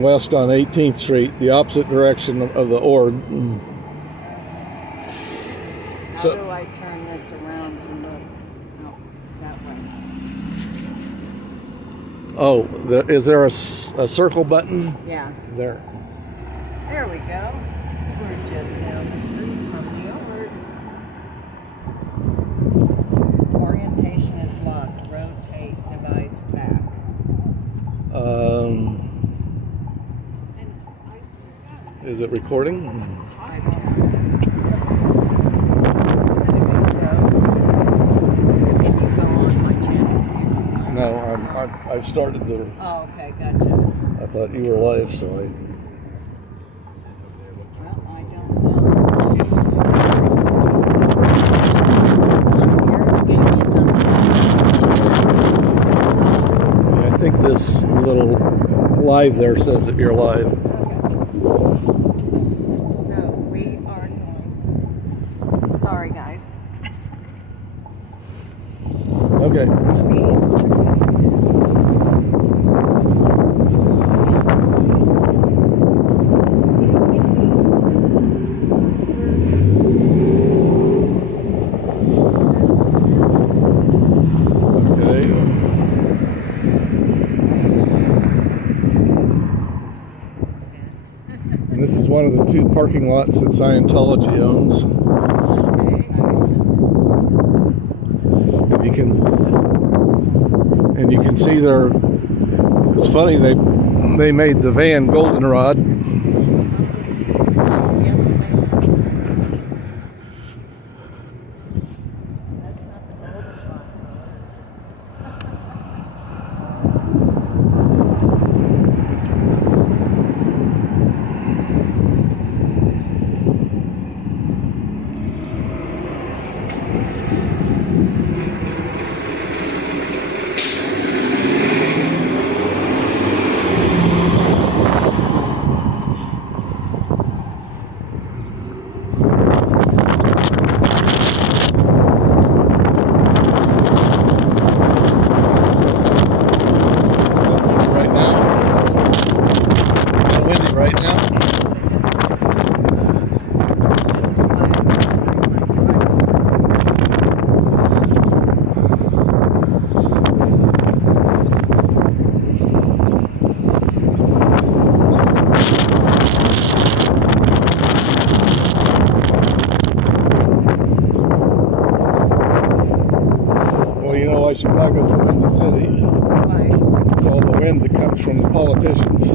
West on 18th Street, the opposite direction of the org. How do I turn this around to look? No, that way. Oh, is there a circle button? Yeah. There. There we go. We're just down the street from the org. Orientation is locked. Rotate device back. Is it recording? I don't know. I think so. Can you go on my channel? See if you No, I've started the. Oh, okay, gotcha. I thought you were live, so Well, I don't know. I think this little live there says that you're live. Okay. So we are going. Sorry, guys. Okay. This is one of the two parking lots that Scientology owns. And you can see there. It's funny, they made the van goldenrod. Chicago's a windy city. Why? It's all the wind that comes from the politicians.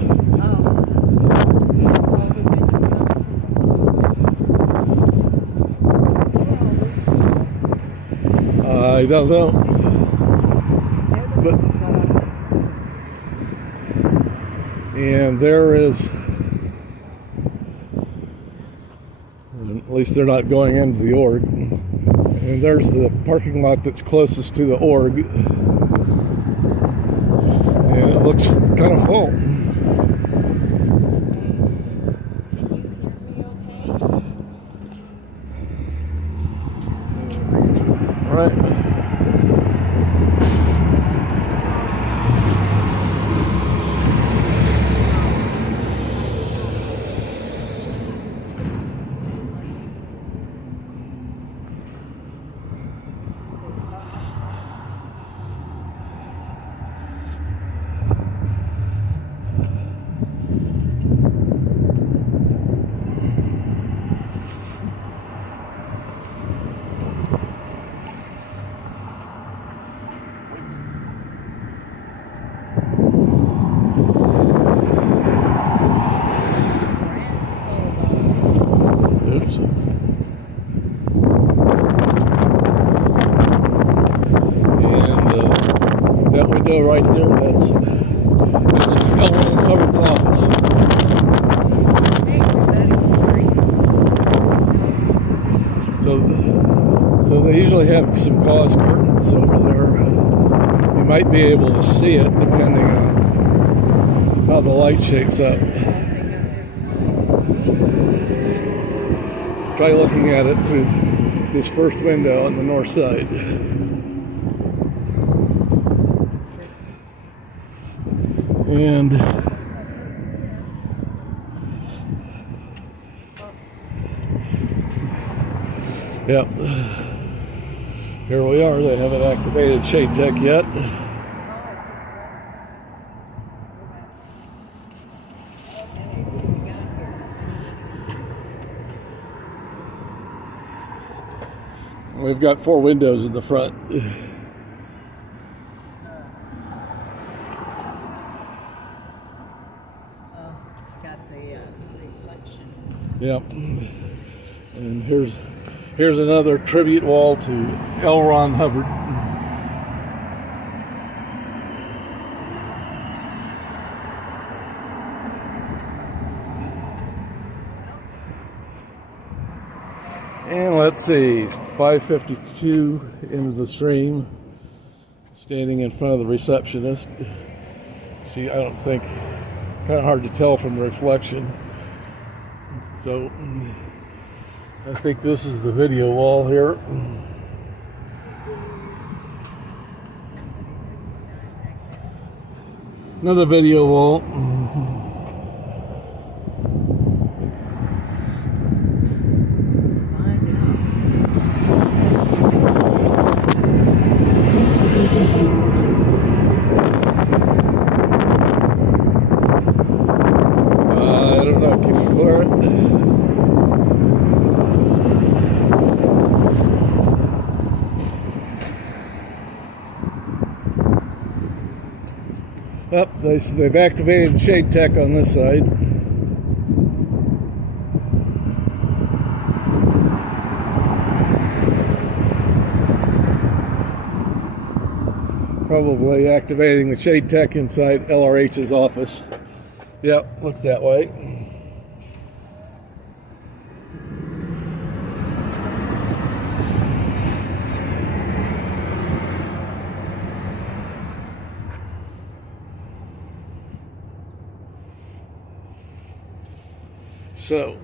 I don't know. But, and there is, at least they're not going into the org. And there's the parking lot that's closest to the org. And it looks kind of full. All right. Oops. And that window right there, that's the L1 Hubbard's office. So they usually have some gauze curtains over there. You might be able to see it depending on how the light shapes up. Try looking at it through this first window on the north side. And Yep. Here we are. They haven't activated Shade Tech yet. We've got 4 windows in the front. Got the reflection. Yep. And here's another tribute wall to L. Ron Hubbard. And let's see, 5:52 into the stream, standing in front of the receptionist. I don't think, kind of hard to tell from the reflection. So I think this is the video wall here. Another video wall. I don't know, can you clear it? Up, they've activated Shade Tech on this side. Probably activating the Shade Tech inside LRH's office. Yep, looks that way. So,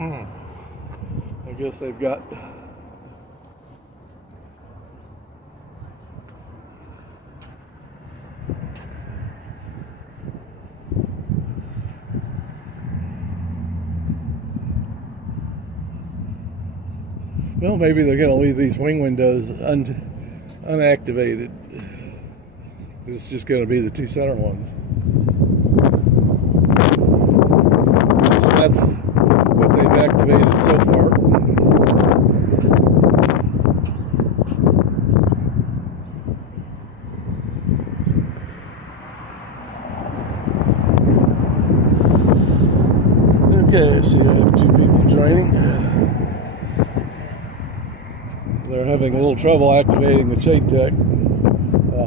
I guess they've got well, maybe they're going to leave these wing windows unactivated. It's just going to be the 2 center ones. So that's what they've activated so far. Okay, so you have 2 people joining. They're having a little trouble activating the Shade Tech.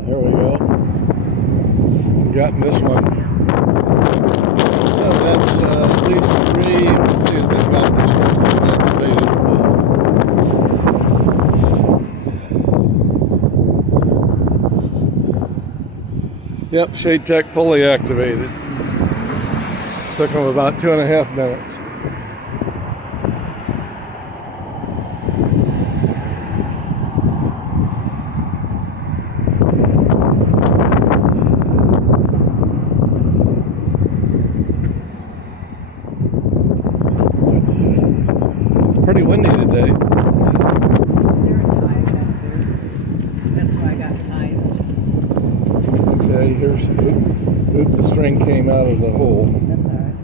Here we go. Gotten this one. So that's at least 3. Let's see if they've got this 4th one activated. Yep, Shade Tech fully activated. Took them about 2.5 minutes. Pretty windy today. That's why I got tides. Okay, here's the string came out of the hole. That's all right.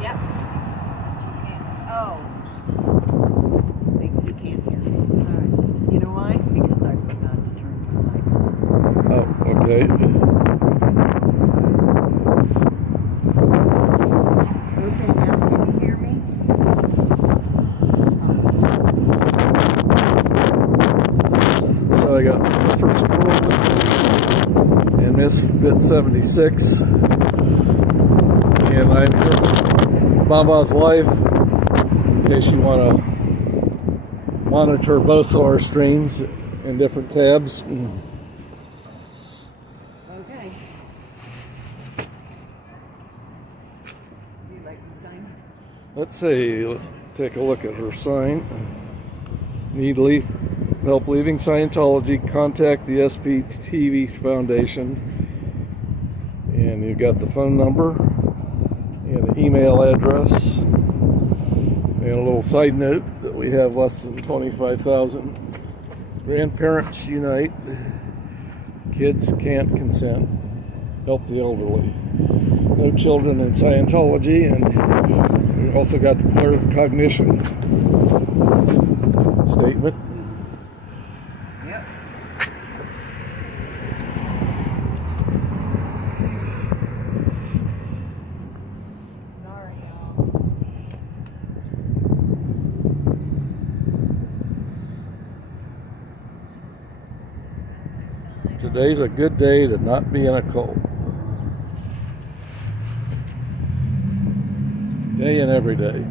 Yep. Oh. He can't hear me. All right. You know why? Because I forgot to turn my light on. Oh, okay. Okay, now can you hear me? So I got Flipper Squirrel with me and Misfit 76. And I'm here with Baba's Life in case you want to monitor both of our streams in different tabs. Okay. Do you like the sign? Let's see, let's take a look at her sign. Need leaf help leaving Scientology, contact the SPTV Foundation. And you've got the phone number and the email address. And a little side note that we have less than 25,000 grandparents unite. Kids can't consent. Help the elderly. No children in Scientology, and we've also got the claircognition statement. Yep. Sorry, y'all. Today's a good day to not be in a cult. Day and every day.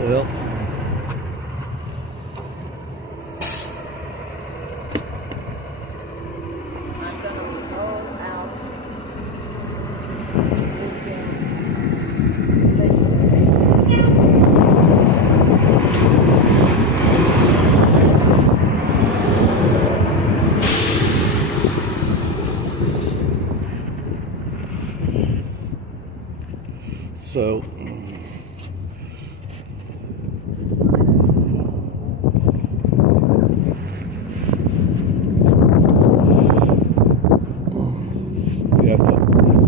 Well, I'm gonna go out so yeah, I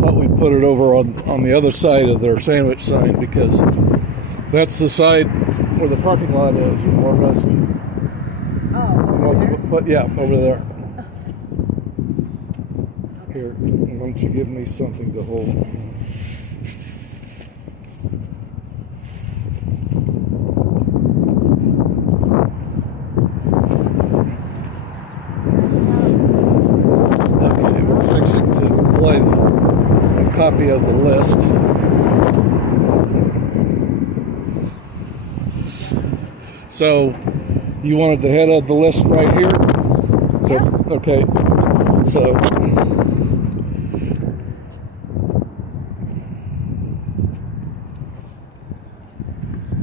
thought we'd put it over on the other side of their sandwich sign, because that's the side where the parking lot is. You more or less. Oh, over there? But yeah, over there. Here, why don't you give me something to hold? Okay, we're fixing to play a copy of the list. So, you wanted the head of the list right here? So, Yeah. okay. So,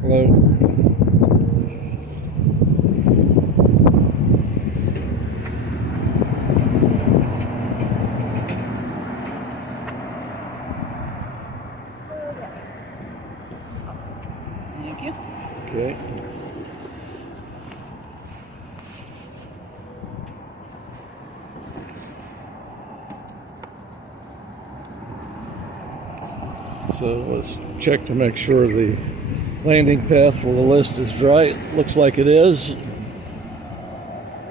hello. Thank you. Okay. So let's check to make sure the landing path for the list is dry. It looks like it is. Where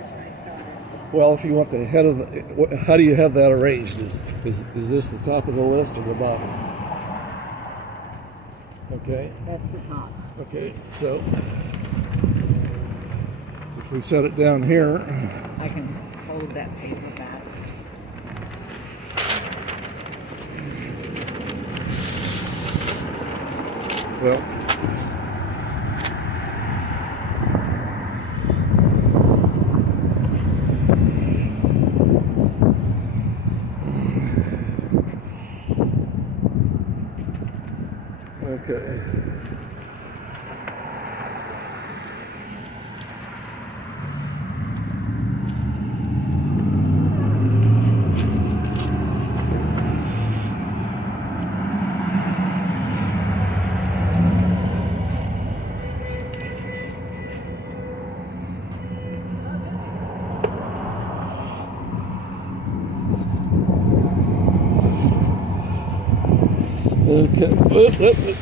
should I start? Well, if you want the head of the, how do you have that arranged? Is this the top of the list or the bottom? Okay. That's the top. Okay. So if we set it down here, I can fold that paper back. well, okay. Okay.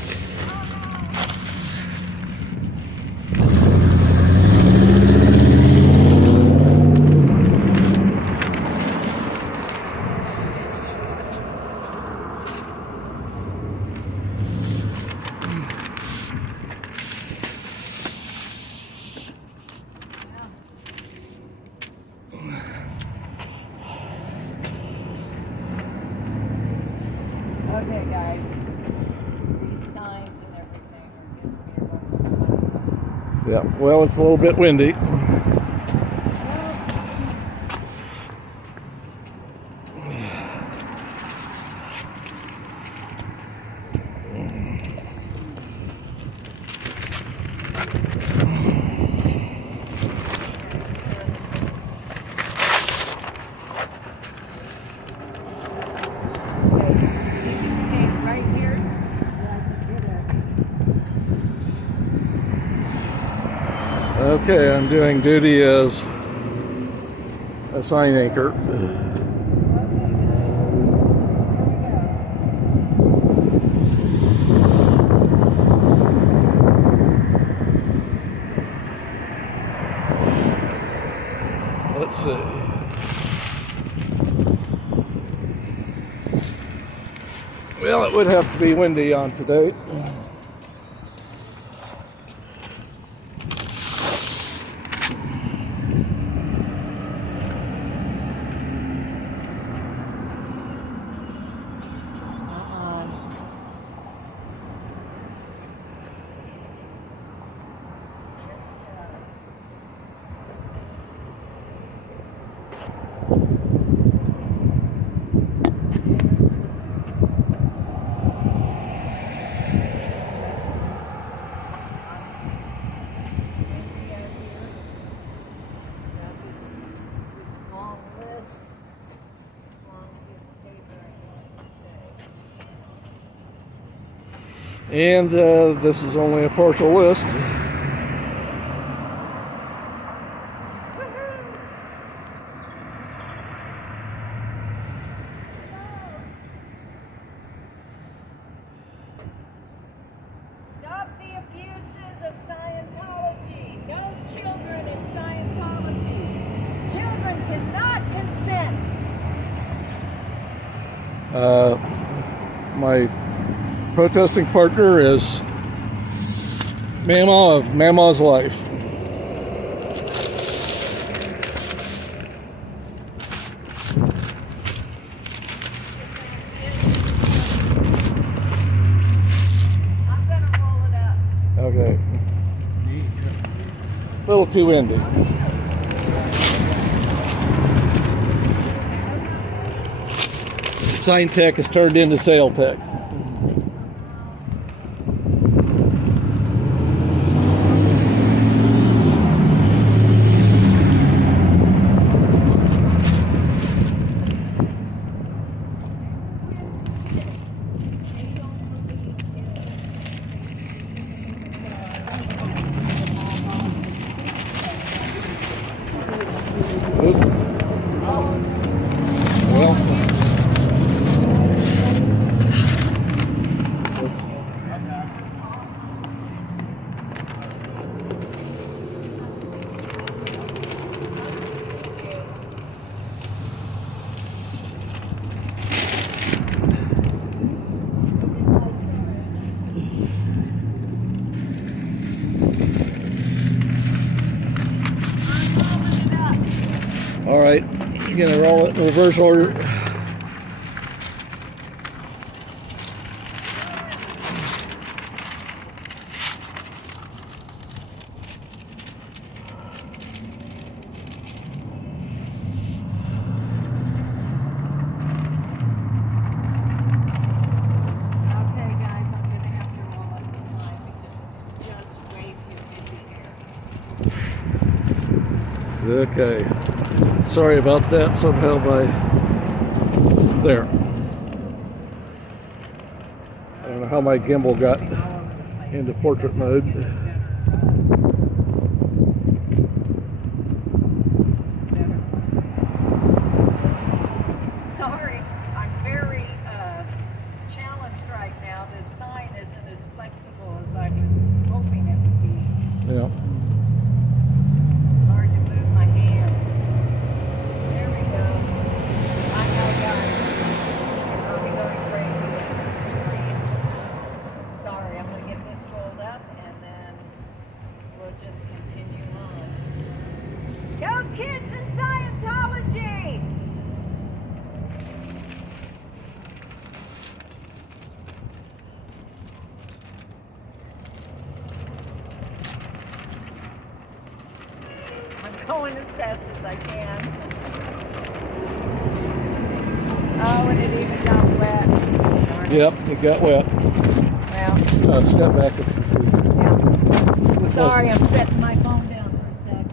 Okay, guys. These signs and everything are getting me a little. Yeah. Well, it's a little bit windy. Okay, I'm doing duty as a sign anchor. Let's see. Well, it would have to be windy on today. And this is only a partial list. Stop the abuses of Scientology. No children in Scientology. Children cannot consent. My protesting partner is Mama of Mama's Life. I'm gonna roll it up. Okay. A little too windy. Sign tech has turned into sail tech. Well, all right, you're gonna roll it in reverse order. Okay, guys, I'm gonna have to roll up the sign because it's just way too windy here. Okay. Sorry about that. Somehow there. I don't know how my gimbal got into portrait mode. Sorry, I'm very challenged right now. This sign isn't as flexible as I was hoping it would be. Yeah. It's hard to move my hands. There we go. I know, guys. Are we going crazy with the screen? Sorry, I'm going to get this rolled up and then we'll just continue on. Go kids in Scientology! I'm going as fast as I can. Oh, and it even got wet. Darn it. Yep, it got wet. Well, Step back a few feet. yeah. Sorry, I'm setting my phone down for a sec.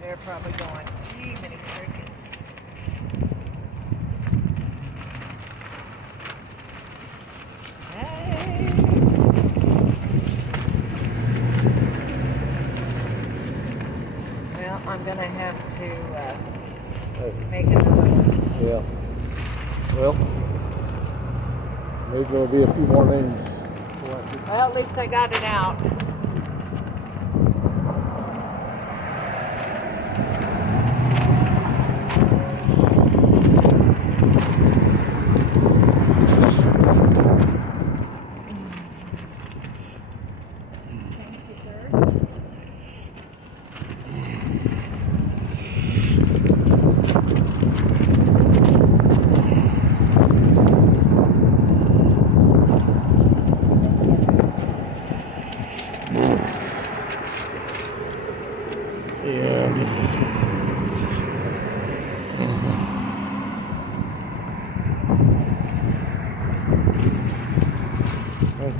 They're probably going, gee, many crickets. Hey. gonna have to make another one. Yeah. Well, maybe there'll be a few more names collected. Well, at least I got it out.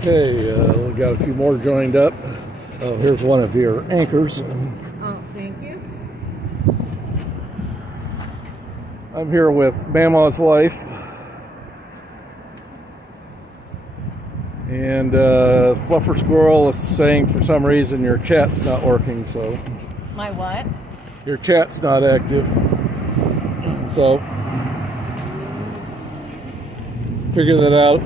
Okay, we got a few more joined up. Here's one of your anchors. Oh, thank you. I'm here with Mama's Life. And Fluffer Squirrel is saying for some reason your chat's not working, so My what? your chat's not active. So figure that out.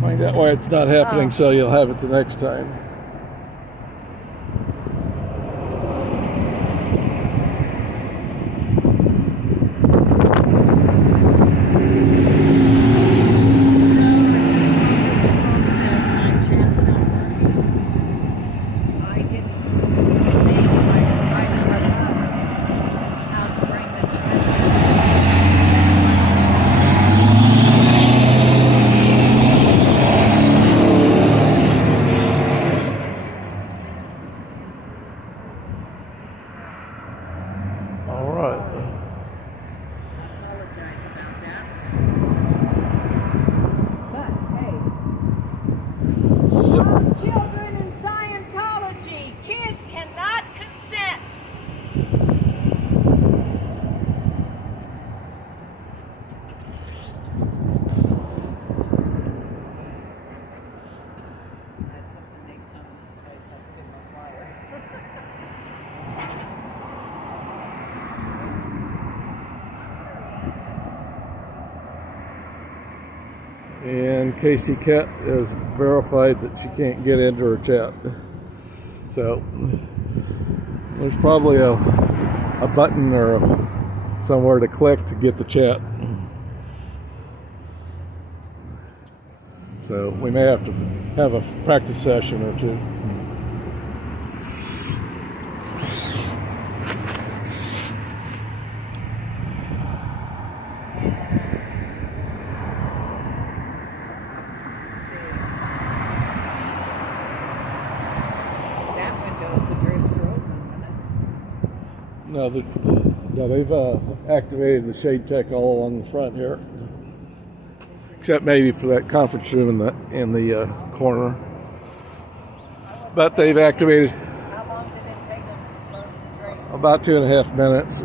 Find out why it's not happening so you'll have it the next time. Children in Scientology, kids cannot consent. That's when they come this way so I can get my water. And Casey Cat has verified that she can't get into her chat. So there's probably a button or somewhere to click to get the chat. So we may have to have a practice session or two. No, they've activated the shade tech all along the front here, except maybe for that conference room in the corner. But they've activated. How long did it take them to close the drapes? About 2.5 minutes.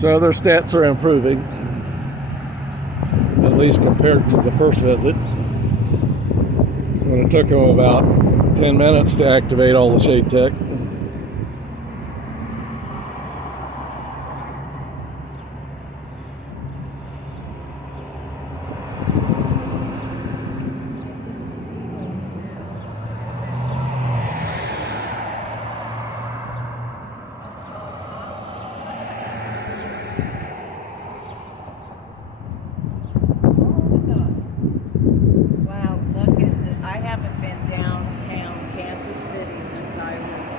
So their stats are improving, at least compared to the first visit, when it took them about 10 minutes to activate all the shade tech. Wow, look at this. I haven't been downtown Kansas City since I was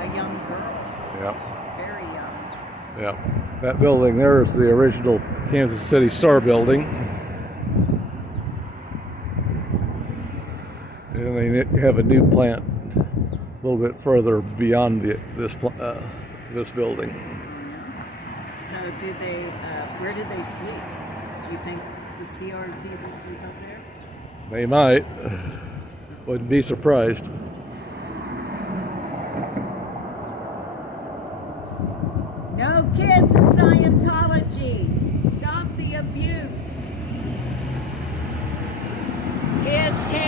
a young girl. Yeah. Very young. Yeah, that building there is the original Kansas City Star building. And they have a new plant a little bit further beyond this building. So do they, where do they sleep? Do you think the CRB will sleep up there? They might. Wouldn't be surprised. No kids in Scientology. Stop the abuse. Kids can't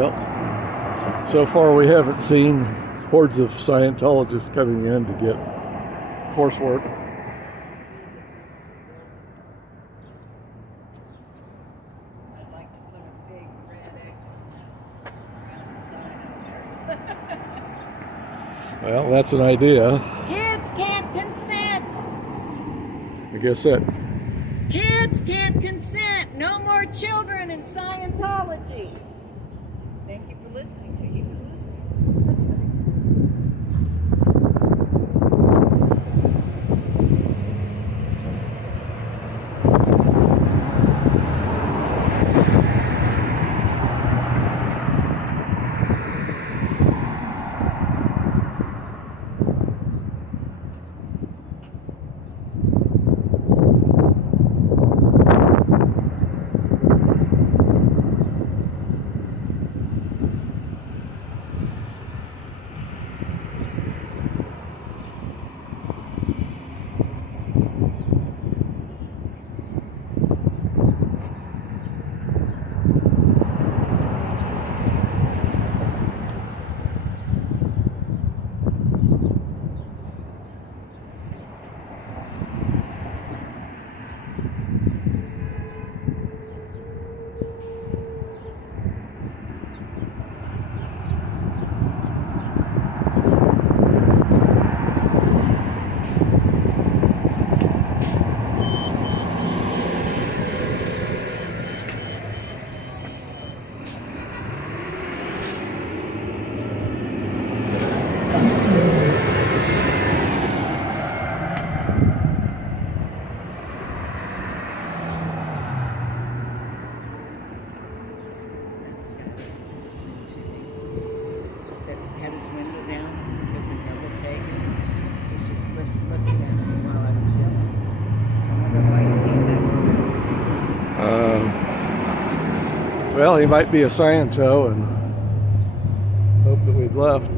Well, so far we haven't seen hordes of Scientologists coming in to get coursework. I'd like to put a big red X on that sign. Well, that's an idea. Kids can't consent. I guess that. Kids can't consent. No more children in Scientology. Thank you for listening to. He was listening. That's the guy that was listening to me. That had his window down, took a double take, and was just looking at me while I was yelling. I wonder why you think that. Well, he might be a Sciento and hope that we'd left.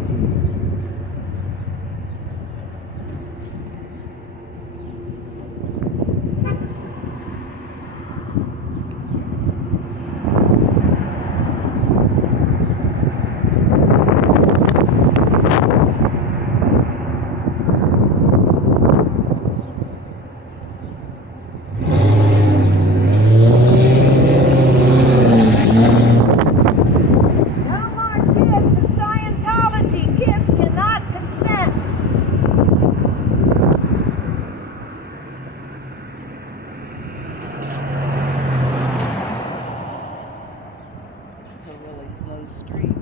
No more kids in Scientology. Kids cannot consent. It's a really slow street.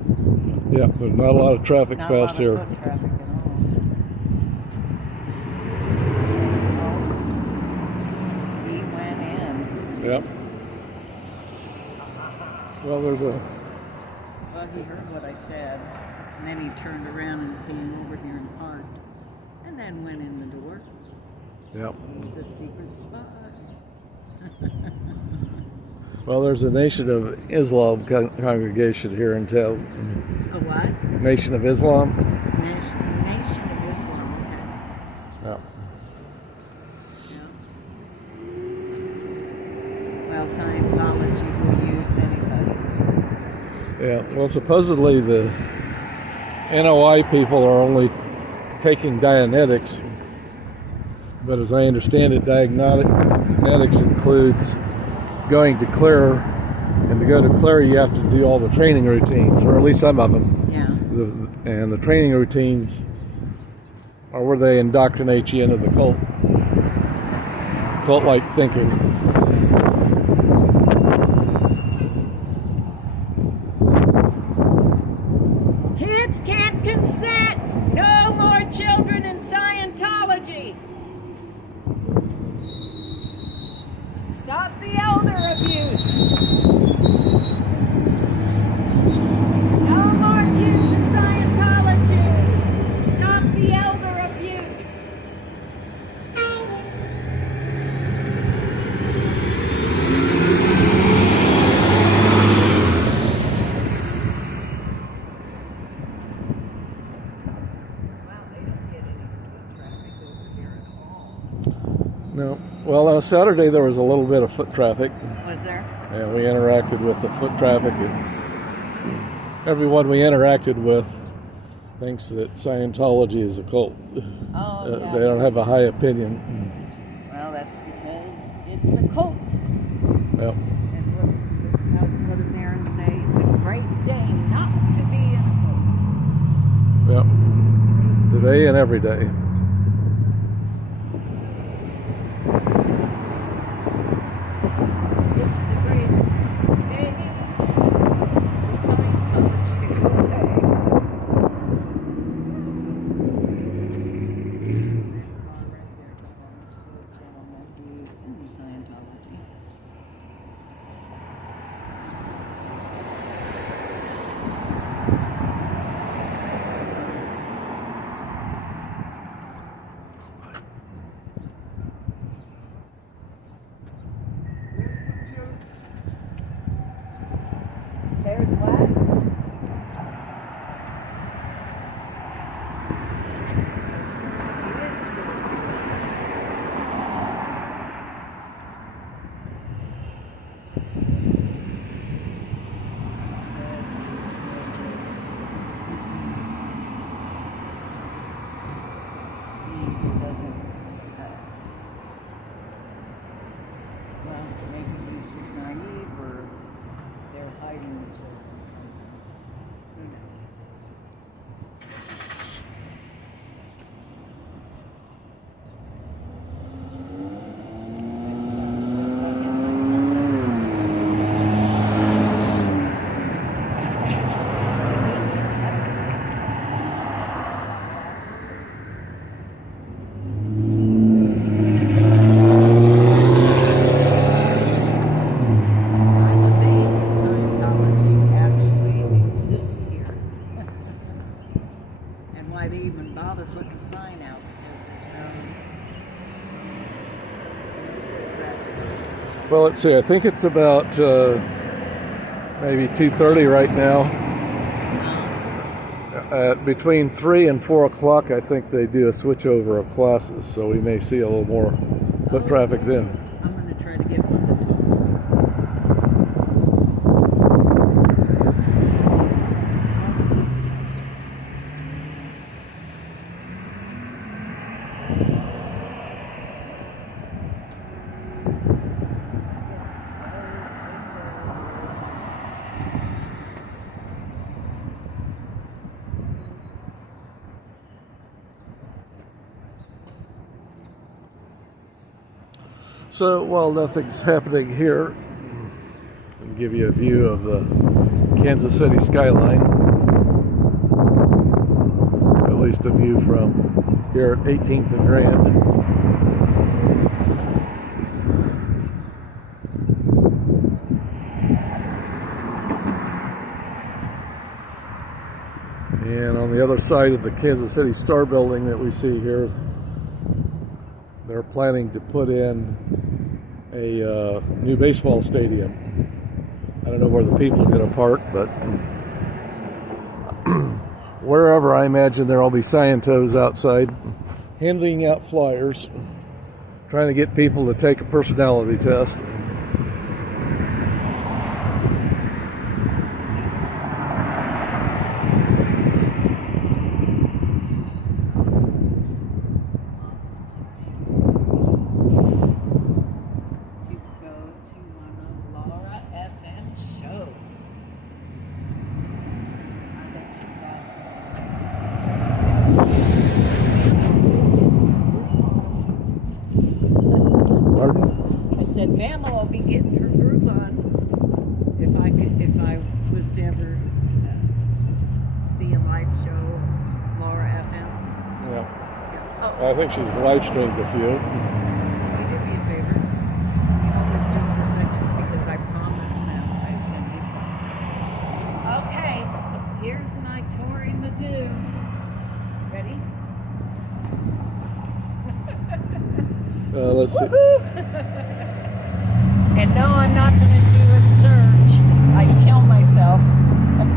Yeah, but not a lot of traffic Not past a lot here. of foot traffic at all. He went in. Yep. Well, there's a. Well, he heard what I said, and then he turned around and came over here and parked, and then went in the door. Yep. It's a secret spot. Well, there's a Nation of Islam congregation here in town. A what? Nation of Islam. Nation of Islam. Yep. Okay. Yeah. Well, Scientology will use anybody. Yeah. Well, supposedly the NOI people are only taking Dianetics, but as I understand it, Dianetics includes going to clear, and to go to clear you have to do all the training routines, or at least some of them. Yeah. And the training routines are where they indoctrinate you into the cult-like thinking. Kids can't consent. No more children in Scientology. Stop the elder abuse. No more kids in Scientology. Stop the elder abuse. Wow, they don't get any foot traffic over here at all. No. Well, Saturday there was a little bit of foot traffic. Was there? Yeah, we interacted with the foot traffic. everyone we interacted with thinks that Scientology is a cult. Oh, yeah. They don't have a high opinion. Well, that's because it's a cult. Yep. And what does Aaron say? It's a great day not to be in a Yep. Today and every day. cult. It's a great day for Scientology to go away. Gentleman who's in Scientology. There's what? Well, maybe he's just naive or they're hiding the children. Who knows? I'm amazed that Scientology actually exists here. And why they even bother putting a sign out because there's no Well, let's see. I think it's about maybe 2:30 right now. Between 3 and 4 o'clock, I think they do a switchover of classes, so we may see a little more foot traffic then. I'm going to try to get one to talk to me. So while nothing's happening here, I'll give you a view of the Kansas City skyline. At least a view from here at 18th and Grand. And on the other side of the Kansas City Star building that we see here, they're planning to put in a new baseball stadium. I don't know where the people are going to park, but wherever, I imagine there will be Scientos outside handing out flyers, trying to get people to take a personality test. To go to one of Laura FM shows. I bet she's awesome. Pardon? I said, Mama will be getting her groove on if I was to ever see a live show of Laura FM's. Yeah. Oh, I think she's live streamed a few. can you do me a favor? Can you hold this just for a second? Because I promised them I was going to do something. Okay, here's my Tori Magoo. Ready? Let's see. And no, I'm not going to do a surge. I kill myself. Thank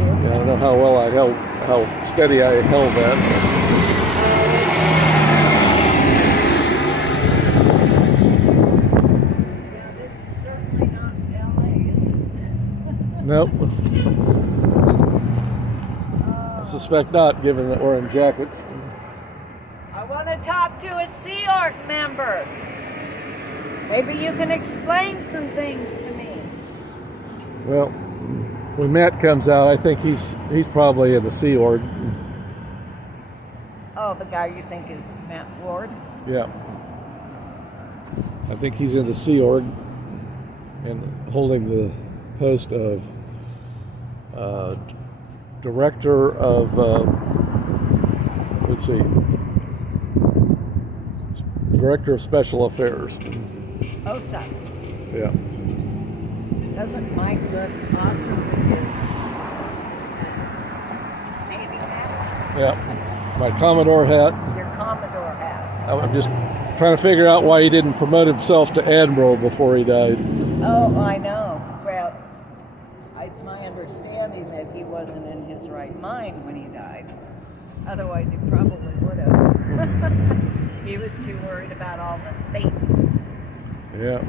you. Yeah, I don't know how well I held, how steady I held that. Yeah, this is certainly not LA, is it? Nope. suspect not, given that we're in jackets. I want to talk to a Sea Org member. Maybe you can explain some things to me. Well, when Matt comes out, I think he's probably in the Sea Org. Oh, the guy you think is Matt Ward? Yeah. I think he's in the Sea Org and holding the post of director of, director of special affairs. OSA. Yeah. Doesn't Mike look awesome with his Navy hat? Yeah. My Commodore hat. Your Commodore hat. I'm just trying to figure out why he didn't promote himself to admiral before he died. Oh, I know. Well, it's my understanding that he wasn't in his right mind when he died. Otherwise, he probably would have. He was too worried about all the Thetans. Yeah.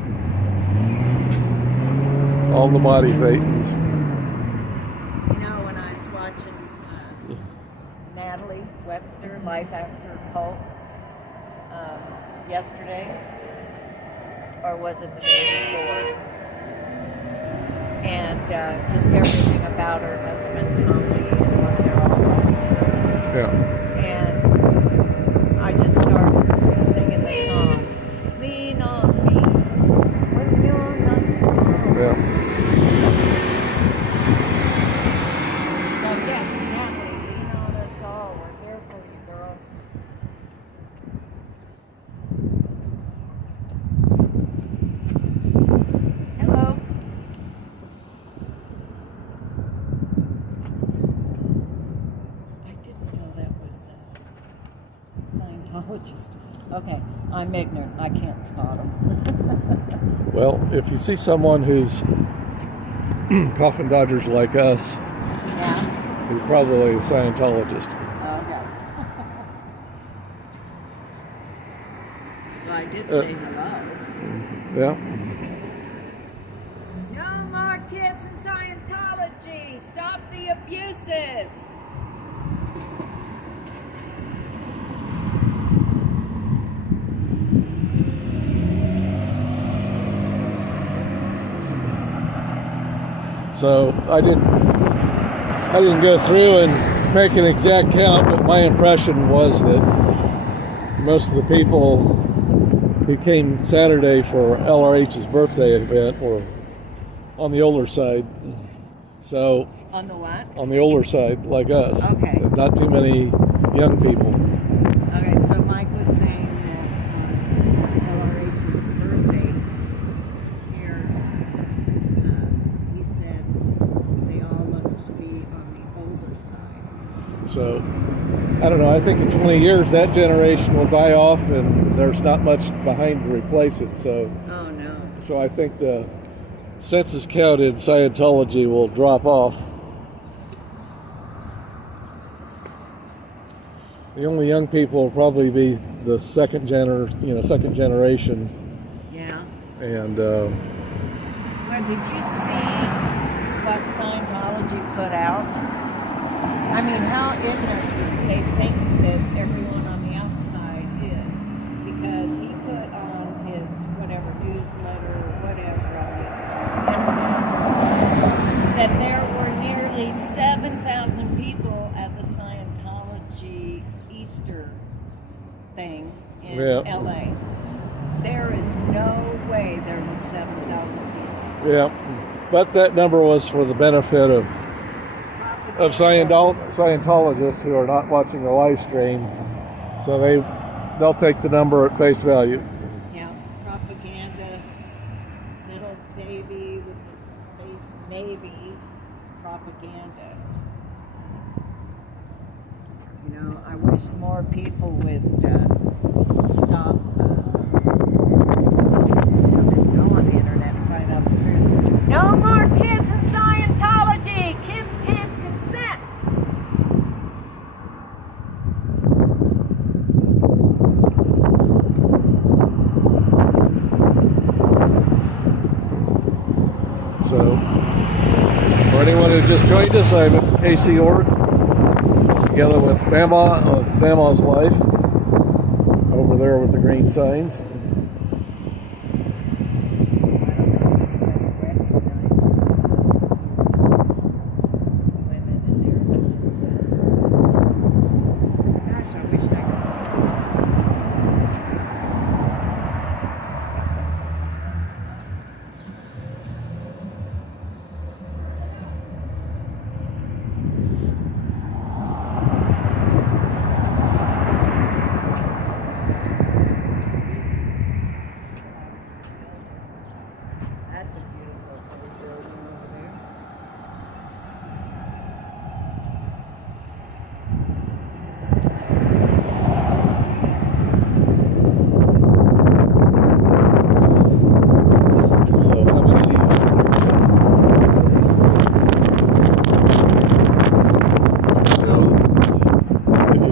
All the body Thetans. You know, when I was watching Natalie Webster, Life After Cult, yesterday, or was it the day before? And just everything about her husband, Tommy, and what they're all going through. Yeah. And I just started singing the song, Lean on Me When You're Not Strong. Yeah. So yes, Natalie, lean on us all. We're there for you, girl. Hello. I didn't know that was a Scientologist. Okay, I'm ignorant. I can't spot them. Well, if you see someone who's coffin dodgers like us, Yeah. he's probably a Scientologist. Okay. Well, I did say hello. Yeah. No more kids in Scientology. Stop the abuses. So I didn't go through and make an exact count, but my impression was that most of the people who came Saturday for LRH's birthday event were on the older side. So On the what? on the older side, like us. Okay. Not too many young people. Okay, so Mike was saying that LRH's birthday here, he said they all looked to be on the older side. So I don't know. I think in 20 years that generation will die off, and there's not much behind to replace it. Oh no. So I think the census count in Scientology will drop off. The only young people will probably be the second generation. Yeah. And Well, did you see what Scientology put out? I mean, how ignorant do they think that everyone on the outside is? Because he put on his whatever newsletter or whatever that there were nearly 7,000 people at the Scientology Easter thing in LA. There is no way there was 7,000 people. yeah, but that number was for the benefit of Scientologists who are not watching the live stream, so they'll take the number at face value. Yeah, propaganda, little Davy with the space navies, propaganda. You know, I wish more people would stop. Go on the internet and find out the truth. No more kids in Scientology. Kids can't consent. So, for anyone who just joined us, I'm at the KC Org. together with Mama of Mama's Life over there with the green signs.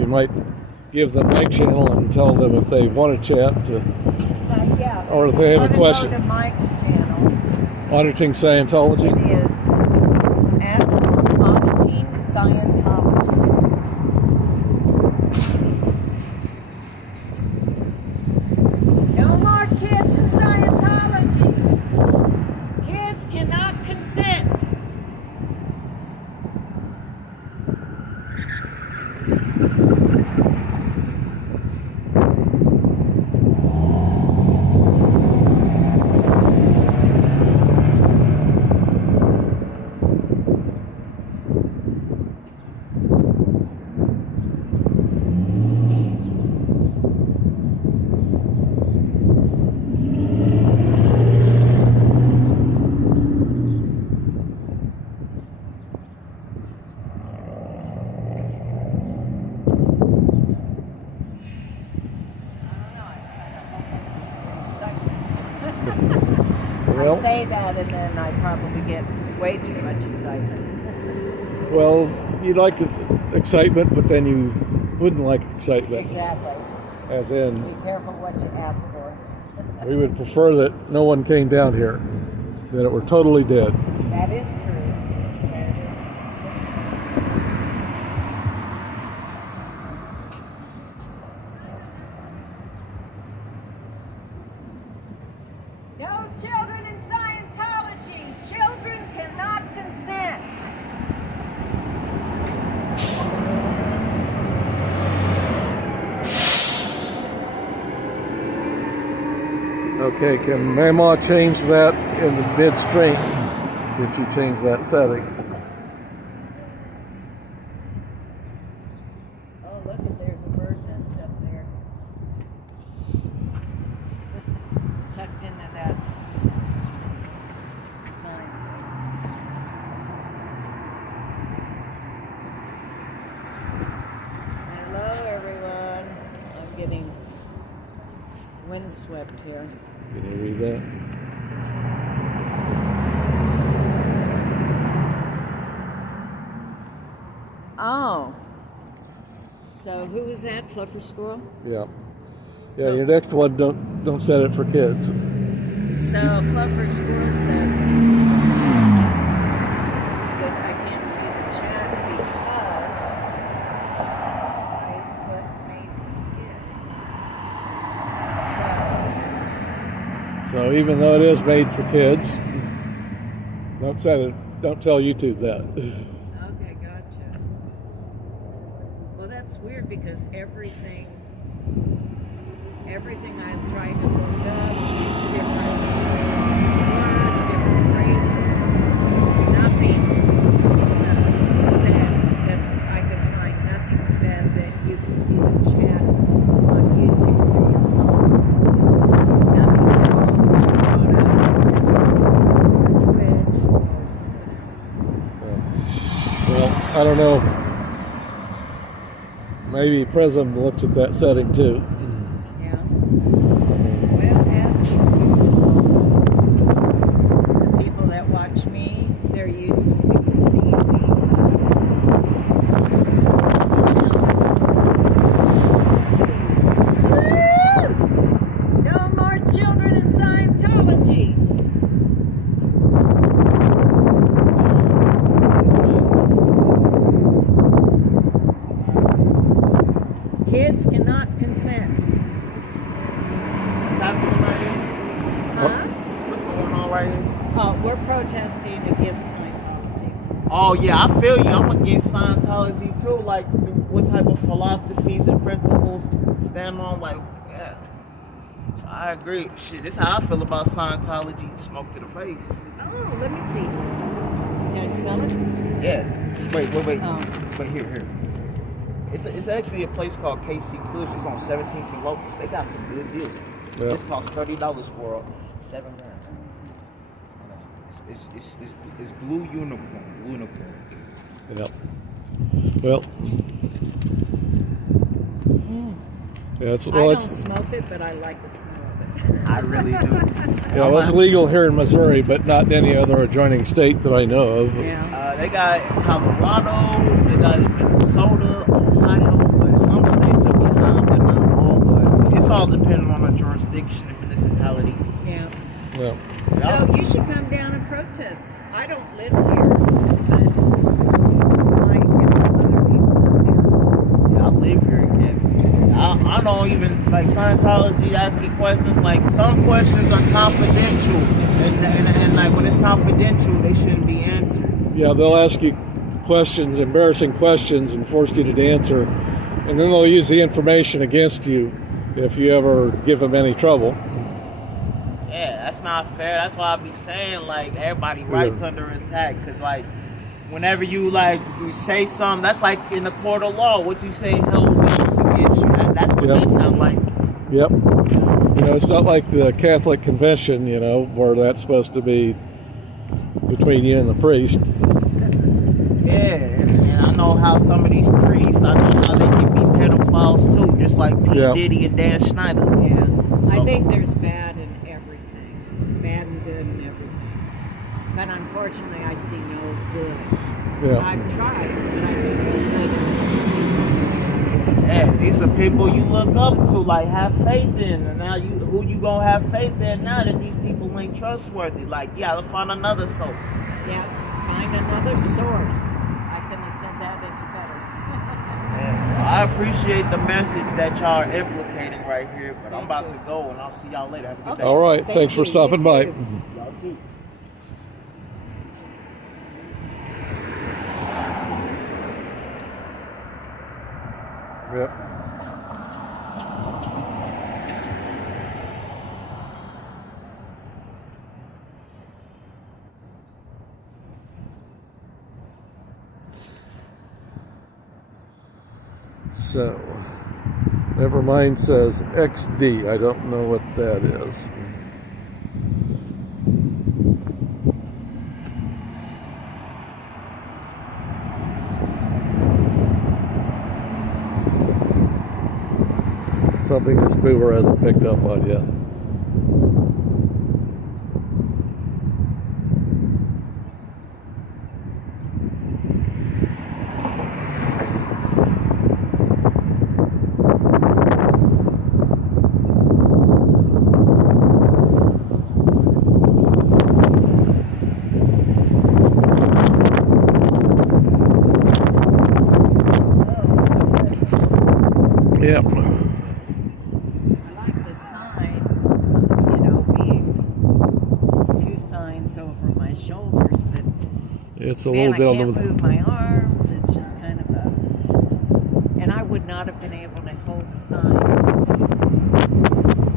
Might give them my channel and tell them if they want to chat Yeah. or if they have a question. Go to Mike's channel. Auditing Scientology. It is at Auditing Scientology. No more kids in Scientology. Kids cannot consent. Well, I say that and then I probably get way too much excitement. well, you like excitement, but then you wouldn't like excitement. Exactly. As in, Be careful what you ask for. we would prefer that no one came down here, that it were totally dead. That is true. That is. No children in Scientology. Children cannot consent. Okay, can Mama change that in the midstream? Can she change that setting? Oh, look at there's a bird nest up there. Tucked into that sign. Hello, everyone. I'm getting windswept here. Can you read that? Oh. So who was that? Fluffer Squirrel? Yeah. Yeah, So- your next one, don't set it for kids. So Fluffer Squirrel says that I can't see the chat because I put made for kids. So even though it is made for kids, don't set it. Don't tell YouTube that. Okay, gotcha. Well, that's weird because everything I'm trying to look up, use different words, different phrases. Nothing said that I could find. Nothing said that you can see the chat on YouTube through your phone. Nothing at all. Just brought up Twitch or something else. Well, I don't know. Maybe Prism looks at that setting too. Yeah. Well, as the people that watch me, they're used to me seeing me challenged. Woo! No more children in Scientology. right here? We're protesting against Scientology. Oh yeah, I feel you. I'm against Scientology too. Like, what type of philosophies and principles stand on? Like, yeah. So I agree. Shit, this is how I feel about Scientology. Smoke to the face. Oh, let me see. Can I smell it? Yeah. Wait. Oh. Wait, here. It's actually a place called KC Kush. It's on 17th and Locust. They got some good deals. Yeah. This costs $30 for 7 grams. It's blue unicorn. Yep. Well, yeah, I don't smoke it, but I like the smell of it. I really do. yeah, well, it's legal here in Missouri, but not in any other adjoining state that I know of. Yeah. They got Colorado, they got Minnesota, Ohio, but some states are behind, but not all. But it's all depending on the jurisdiction and municipality. Yeah. Yeah. So you should come down and protest. I don't live here, but I get some other people come down. Yeah, I live here in Kansas City. I don't even like Scientology asking questions. Like, some questions are confidential, and like when it's confidential, they shouldn't be answered. Yeah, they'll ask you questions, embarrassing questions, and force you to answer, and then they'll use the information against you if you ever give them any trouble. Yeah, that's not fair. That's why I be saying, like, everybody rights under attack. Because, like, whenever you say something, that's like in the court of law. What you say held against you. That's what they sound like. Yep. You know, it's not like the Catholic Convention, you know, where that's supposed to be between you and the priest. Yeah, and I know how some of these priests, I know how they can be pedophiles too, just like P. Diddy and Dan Schneider. Yeah. So, I think there's bad in everything. Bad and good in everything. But unfortunately, I see no good. Yeah. I've tried, but I see no good in yeah, these are people you look up to, like, have faith in. And now who you gonna have faith in now that these people ain't trustworthy? Like, yeah, let's find another source. Yeah, find another source. I couldn't have said that any better. Yeah, I appreciate the message that y'all are implicating right here, but I'm about to go, and I'll see y'all later. Have a good day. All right. Thanks for you. stopping You by. too. Y'all too. Yep. So, Nevermind says XD. I don't know what that is. Something this boomer hasn't picked up on yet. Yep. I like the sign, being two signs over my shoulders, but It's a man, little bit I on can't the. move my arms. It's just kind of and I would not have been able to hold the sign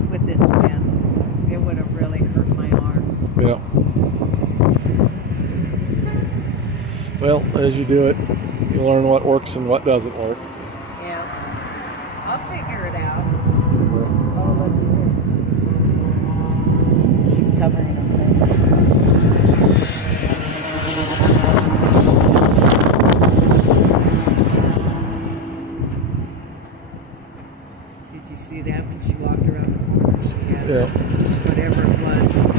with this wind. It would have really hurt my arms. Yeah. Well, as you do it, you learn what works and what doesn't work. Yeah, I'll figure it out. Oh, look at this. She's covering her face. Did you see that when she walked around the corner? She had whatever it was up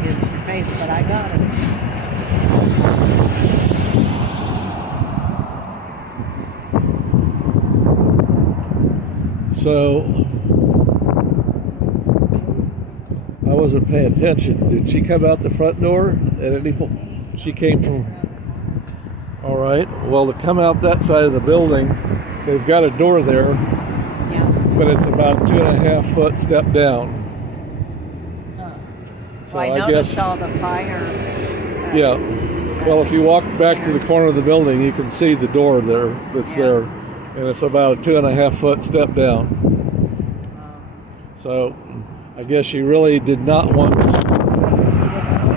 against her face, but I got it. So, I wasn't paying attention. Did she come out the front door at any point? She came from. All right. Well, to come out that side of the building, they've got a door there, Yeah. but it's about 2.5 foot step down. So Well, I I noticed guess, all the fire. yeah. Well, if you walk back to the corner of the building, you can see the door there that's Yeah. there, and it's about a 2.5 foot step down. So I guess she really did not want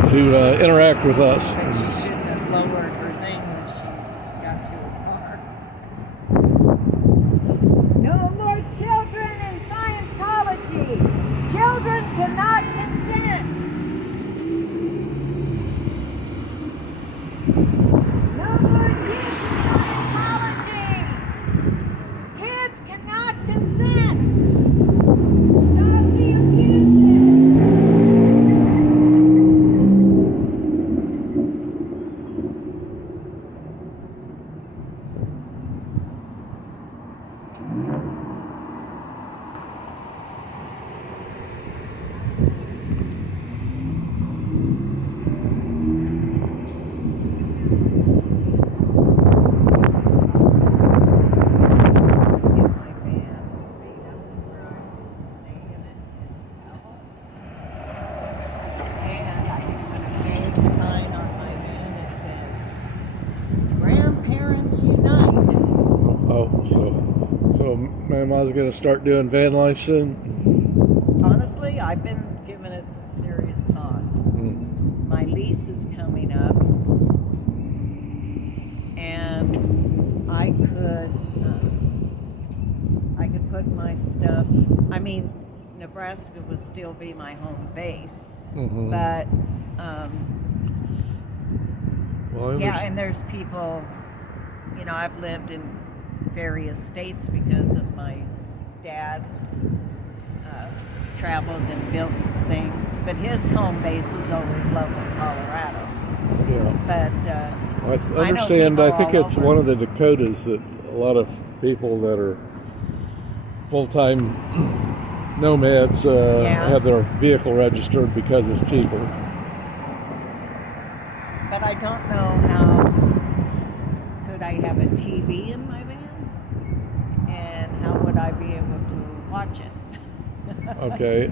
to interact with us. But she shouldn't have lowered her thing when she got to her car. No more children in Scientology. Children cannot consent. No more kids in Scientology. Kids cannot consent. Stop the abuses. So Mama's going to start doing van life soon? Honestly, I've been giving it some serious thought. My lease is coming up, and I could put my stuff. I mean, Nebraska would still be my home base, but Well, yeah, and there's people. You know, I've lived in various states because of my dad traveled and built things, but his home base was always local Colorado. Yeah. But I understand. I I know think people it's all one over. of the Dakotas that a lot of people that are full-time nomads Yeah. have their vehicle registered because it's cheaper. But I don't know how could I have a TV in my van, and how would I be able to watch it? Okay.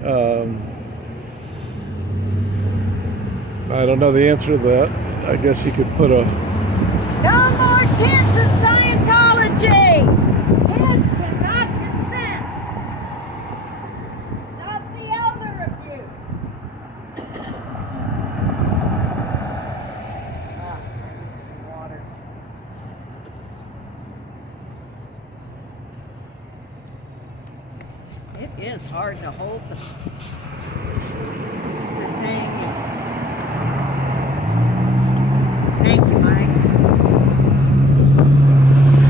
I don't know the answer to that. I guess you could put a. No more kids in Scientology! Kids cannot consent! Stop the elder abuse! I need some water. It is hard to hold the thing. Thank you, Mike.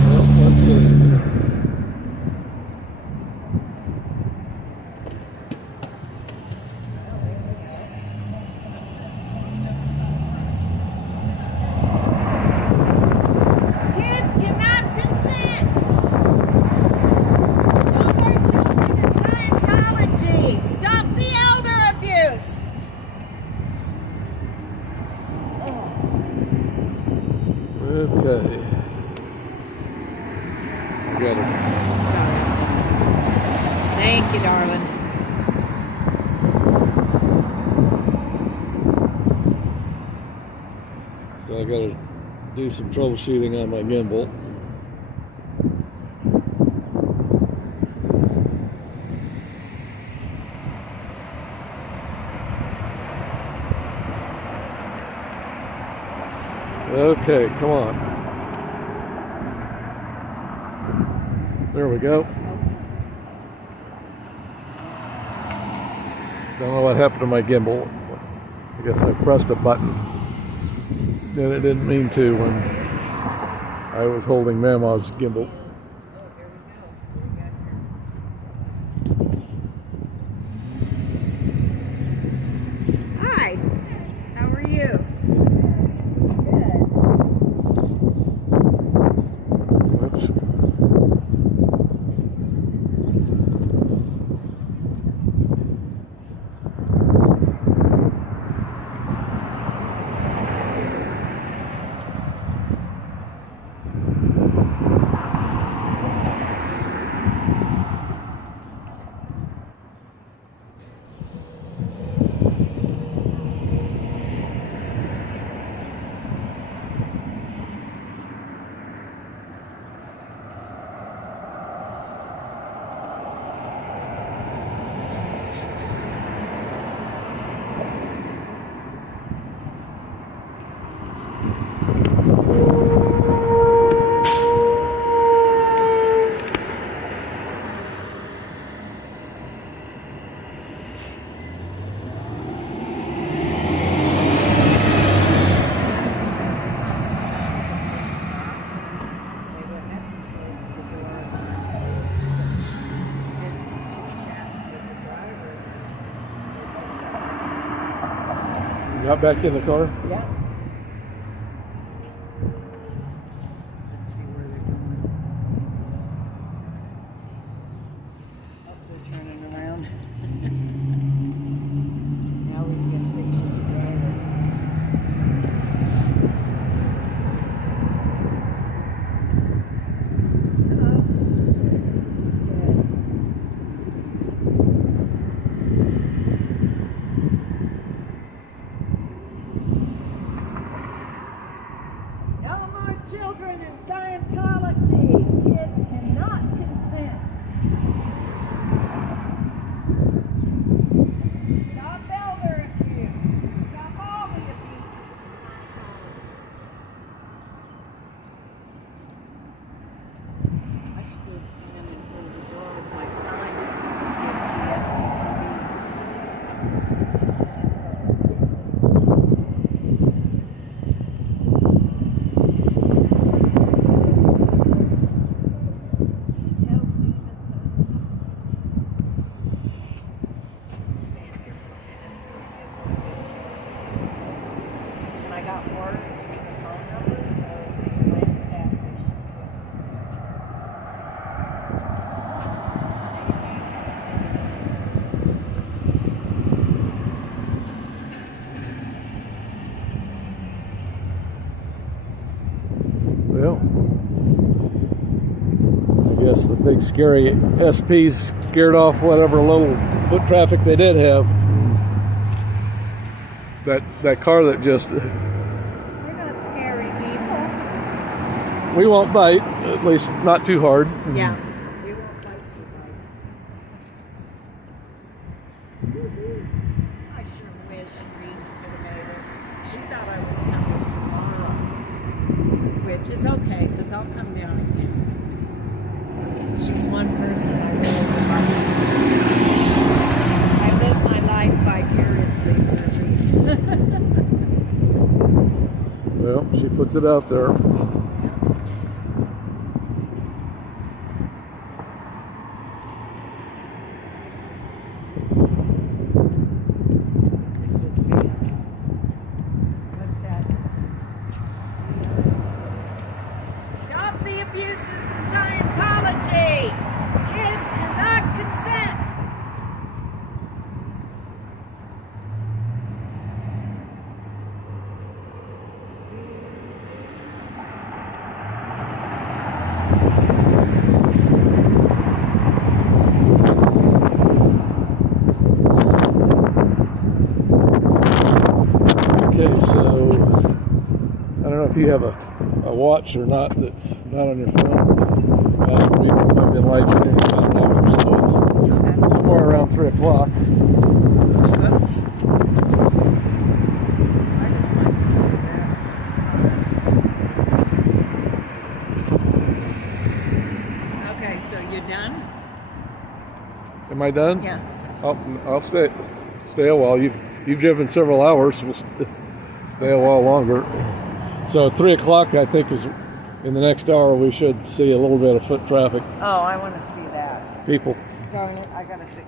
Well, let's see. Kids cannot consent. No more children in Scientology. Stop the elder abuse. Okay. Got it. Sorry. Thank you, darling. So I got to do some troubleshooting on my gimbal. Okay, come on. There we go. Don't know what happened to my gimbal. I guess I pressed a button. And it didn't mean to when I was holding Mama's gimbal. Hi. How are you? Good. Oops. Got back in the car? Yeah. Let's see where they're going. Oh, they're turning around. Now we can get pictures together. No more children in Scientology. Kids cannot consent. Stop elder abuse. Stop all the abuse in Scientology. I should go stand in front of the door with my sign of CSBTV. And I got word to the phone number, so the land staff Well, I guess the big scary SPs scared off whatever little foot traffic they did have. That car that just, We're not scary people. we won't bite, at least not too hard. Yeah. We won't fight too hard. I sure wish Reese could have made it. She thought I was coming tomorrow, which is okay, because I'll come down again. She's one person I really like. I live my life vicariously for Reese. Well, she puts it out there. What's that? Stop the abuses in Scientology! Kids cannot consent! Okay, so I don't know if you have a watch or not that's not on your phone. We might be in light for about an hour, so it's somewhere around 3 o'clock. Oops. I just might do that. Okay, so you're done? Am I done? Yeah. I'll stay a while. You've driven several hours. We'll stay a while longer. So 3 o'clock, I think, is in the next hour. We should see a little bit of foot traffic. Oh, I want to see that. People. Darn it, I gotta fix it.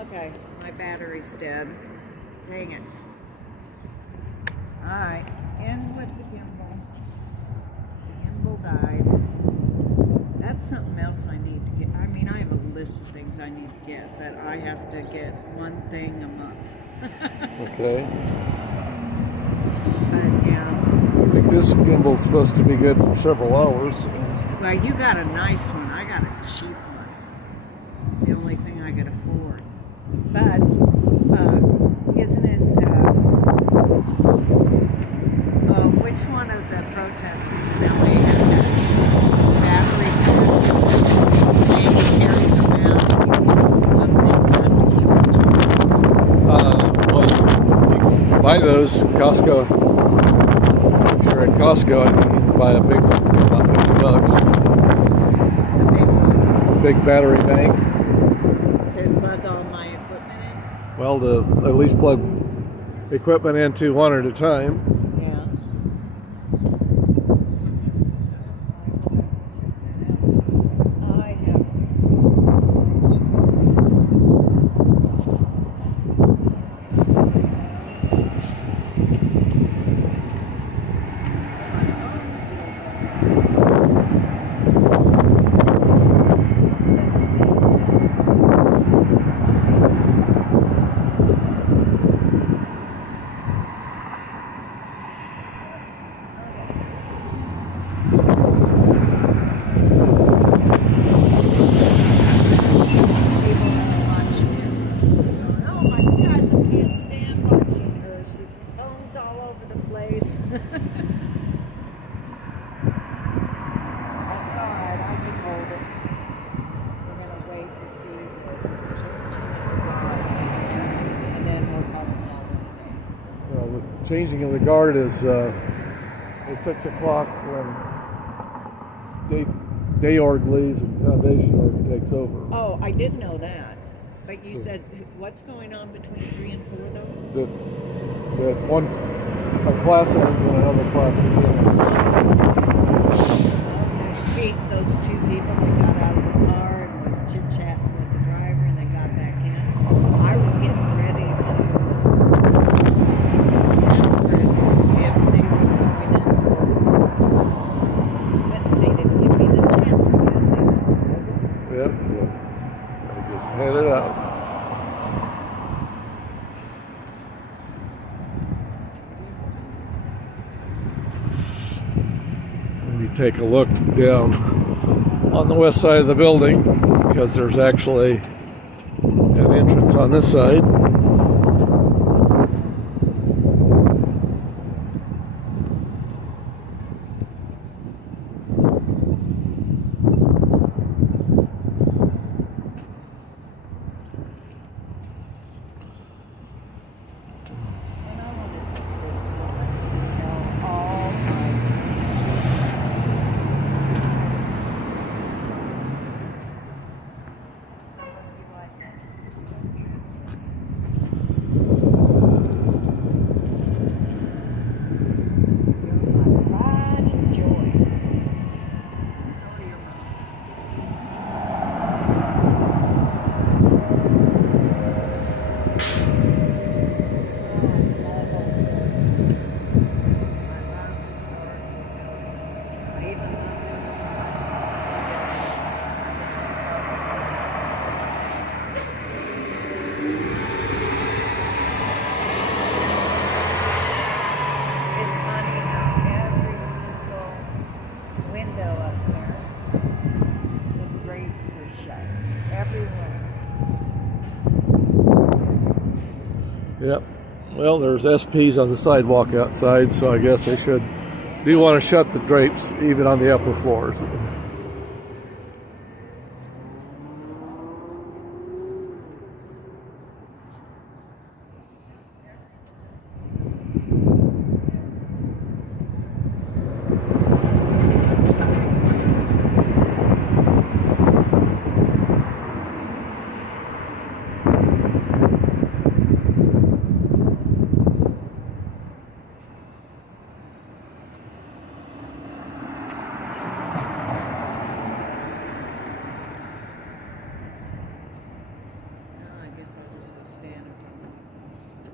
Okay, my battery's dead. Dang it. Alright, in with the gimbal. The gimbal died. That's something else I need to get. I mean, I have a list of things I need to get, but I have to get one thing a month. Okay. But yeah. I think this gimbal's supposed to be good for several hours. Well, you got a nice one. I got a cheap one. It's the only thing I could afford. But, isn't it, which one of the protesters in LA has that battery that carries around? You can hook things up to keep it charged. Well, you can buy those Costco. If you're at Costco, I think you can buy a big one for about $50. The big one Big battery bank. to plug all my equipment in? Well, to at least plug equipment into one at a time. Yeah. all over the place. That's all right, I can hold it. We're gonna wait to see the changing of the guard, and then we'll probably call it a day. Well, the changing of the guard is at 6 o'clock when day org leaves and foundation org takes over. Oh, I did know that. But you said, what's going on between 3 and 4 though? That one a class ends and another class begins. See, those two people that got out of the car and was chit-chatting with the driver and they got back in. I was getting ready to ask her if they were going in for a course. But they didn't give me the chance because they were Yep. I just head it out. You take a look down on the west side of the building because there's actually an entrance on this side. And I want to take this moment to tell all my some of you I miss. You're my pride and joy. So are your moms It's funny how every single window up there, the drapes are shut. Everywhere. Yep. Well, there's SPs on the sidewalk outside, so I guess they do want to shut the drapes even on the upper floors. I guess I'll just go stand in front of it.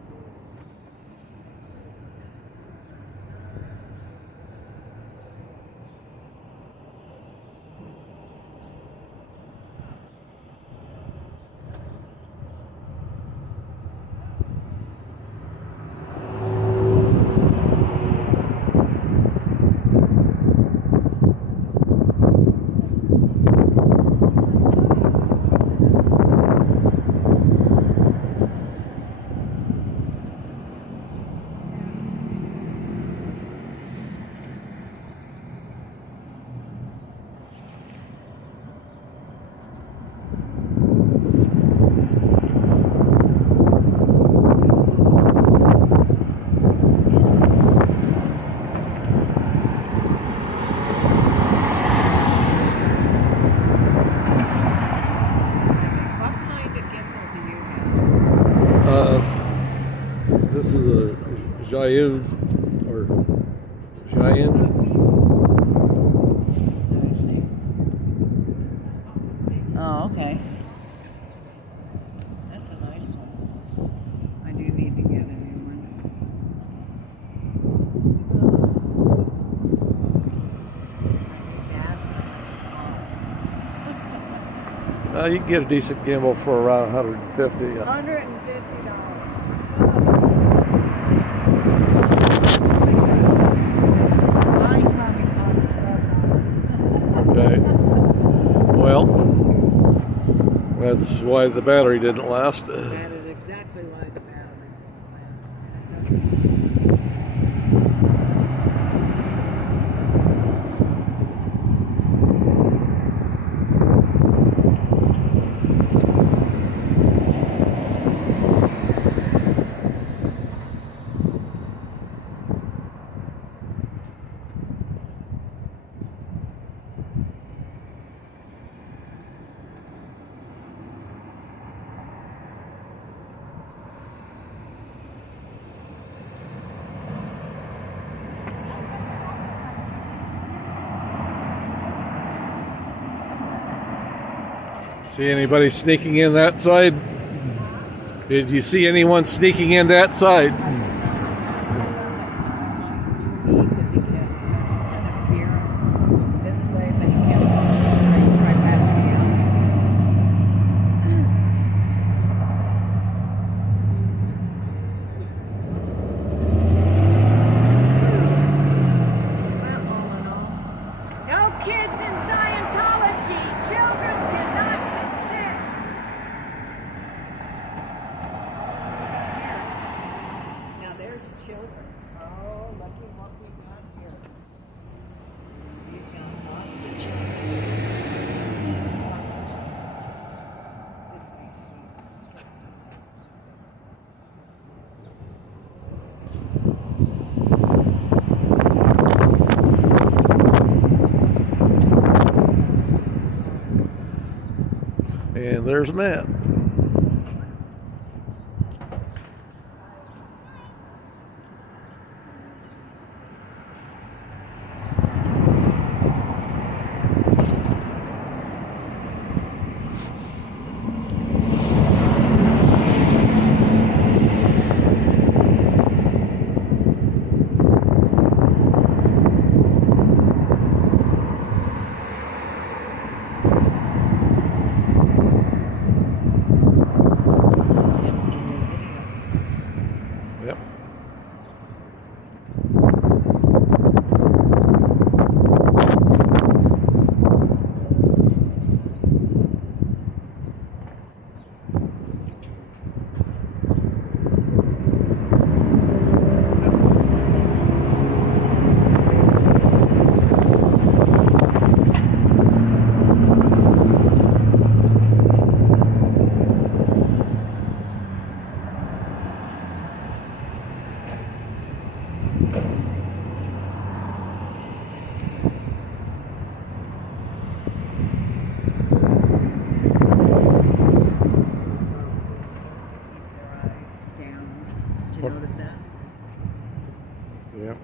What kind of gimbal do you have? This is a Zhiyun or Zhiyun. Let me see. Oh, okay. That's a nice one. I do need to get a new one. That's how much it costs. You can get a decent gimbal for around $150. $150. Mine probably costs $12. Okay. Well, that's why the battery didn't last. That is exactly why the battery won't last. See anybody sneaking in that side? Did you see anyone sneaking in that side? Because he can't, he's kind of veering this way, but he can't go straight right past him. Well, all in all, no kids in Scientology. Children cannot consent. Now there's children. Oh, lucky what we got here. We've got lots of children. Lots of children. This makes me sick. And there's Matt. Just have to do a video. Yep. Keep their eyes down. Did you notice that? Yep.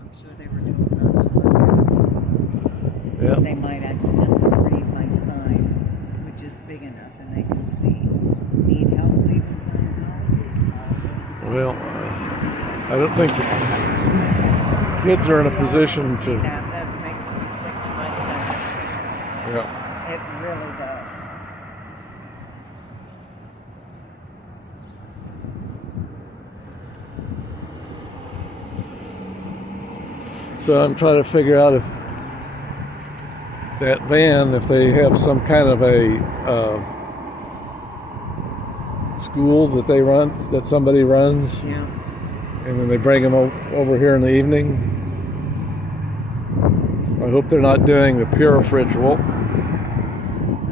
I'm sure they were told not to look at us. Yep. They might accidentally read my sign, which is big enough and they can see. Need help leaving Scientology? Well, I don't think the kids are in a position See to. that makes me sick to my stomach. Yeah. It really does. So I'm trying to figure out if that van, if they have some kind of a school that they run, that somebody runs, Yeah. and then they bring them over here in the evening. I hope they're not doing the Purif ritual.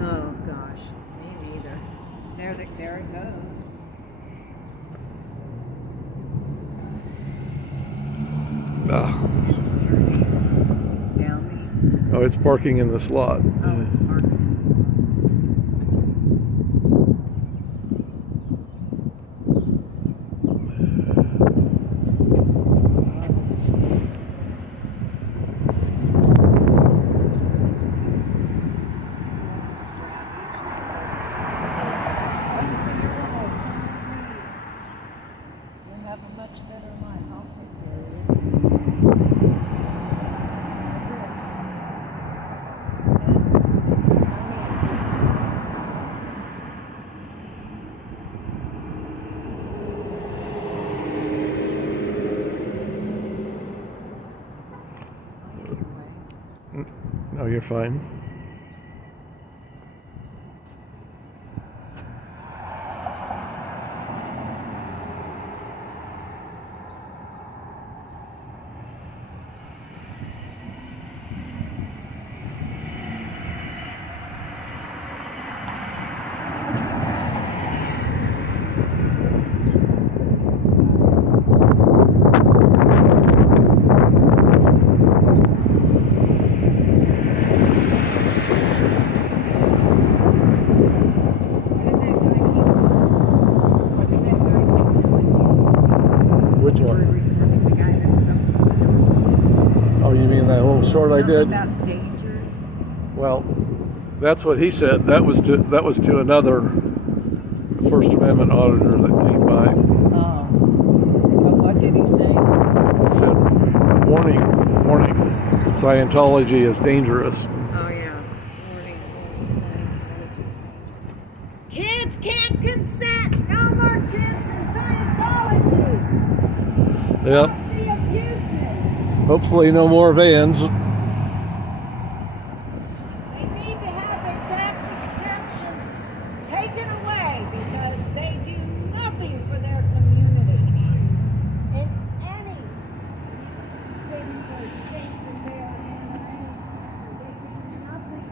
Oh gosh, me neither. There it goes. Ah. It's turning down Oh, it's parking in the slot. the. Oh, it's parking. You'll have a much better life. I'll take care of you. No, you're fine. Which one? Oh, you mean that little short I did? About danger. Well, That's what he said. That was to another First Amendment auditor that came by. Oh. But what did he say? He said, warning, warning, Scientology is dangerous. Oh, yeah. Warning, Scientology is dangerous. Kids can't consent! No more kids in Scientology! Yep. Stop the abuses! Hopefully no more vans. They need to have their tax exemption taken away because they do nothing for their community. In any city or state that they are in, they do nothing.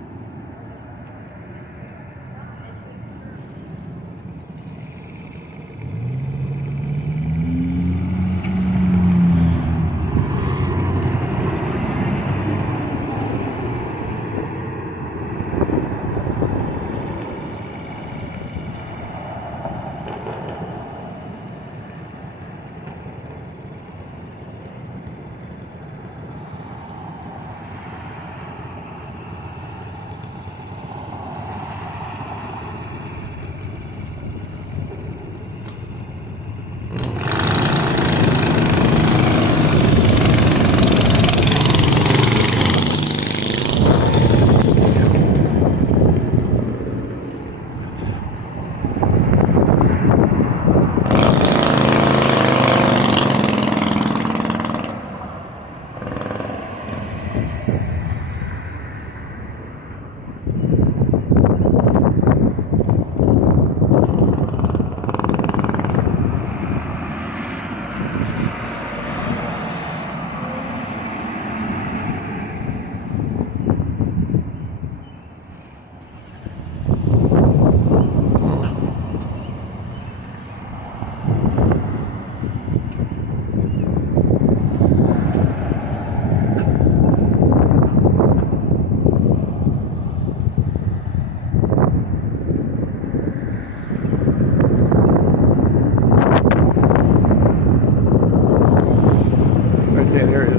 I can't hear you.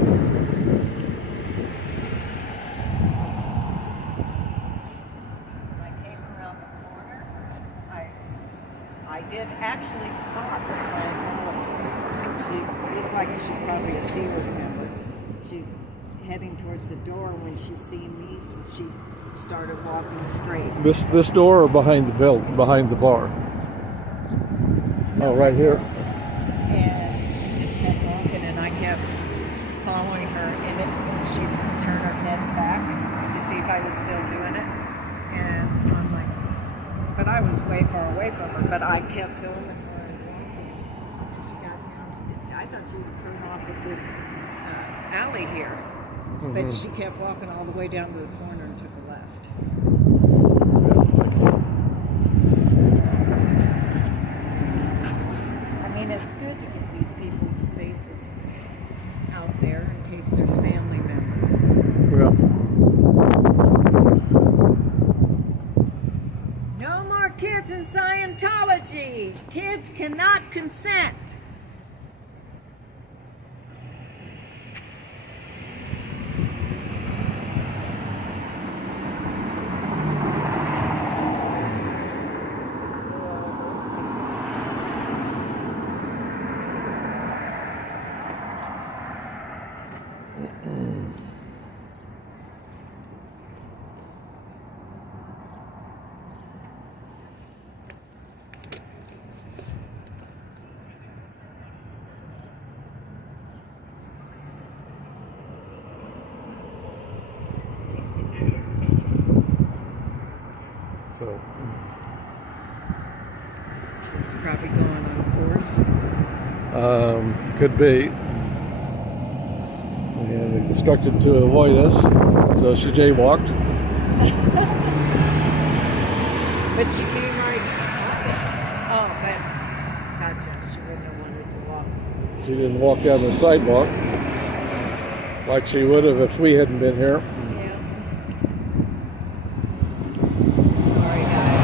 When I came around the corner, I did actually spot the Scientologist. She looked like she's probably a SeaWorld member. She's heading towards the door. When she seen me, she started walking straight. This door or behind the bar? Oh, right here. And she just kept walking, and I kept following her, and she turned her head back to see if I was still doing it. And I'm like, but I was way far away from her, but I kept filming her and walking. And she got down to I thought she would turn off at this alley here. But she kept walking all the way down to the corner and took a left. I mean, it's good to get these people's faces out there in case there's family members. Yeah. No more kids in Scientology. Kids cannot consent. So, She's probably going on course. could be. And instructed to avoid us, so she jaywalked. But she came right up us. Oh, but gotcha. She wouldn't have wanted to walk. She didn't walk down the sidewalk like she would have if we hadn't been here. Yeah. Sorry, guys.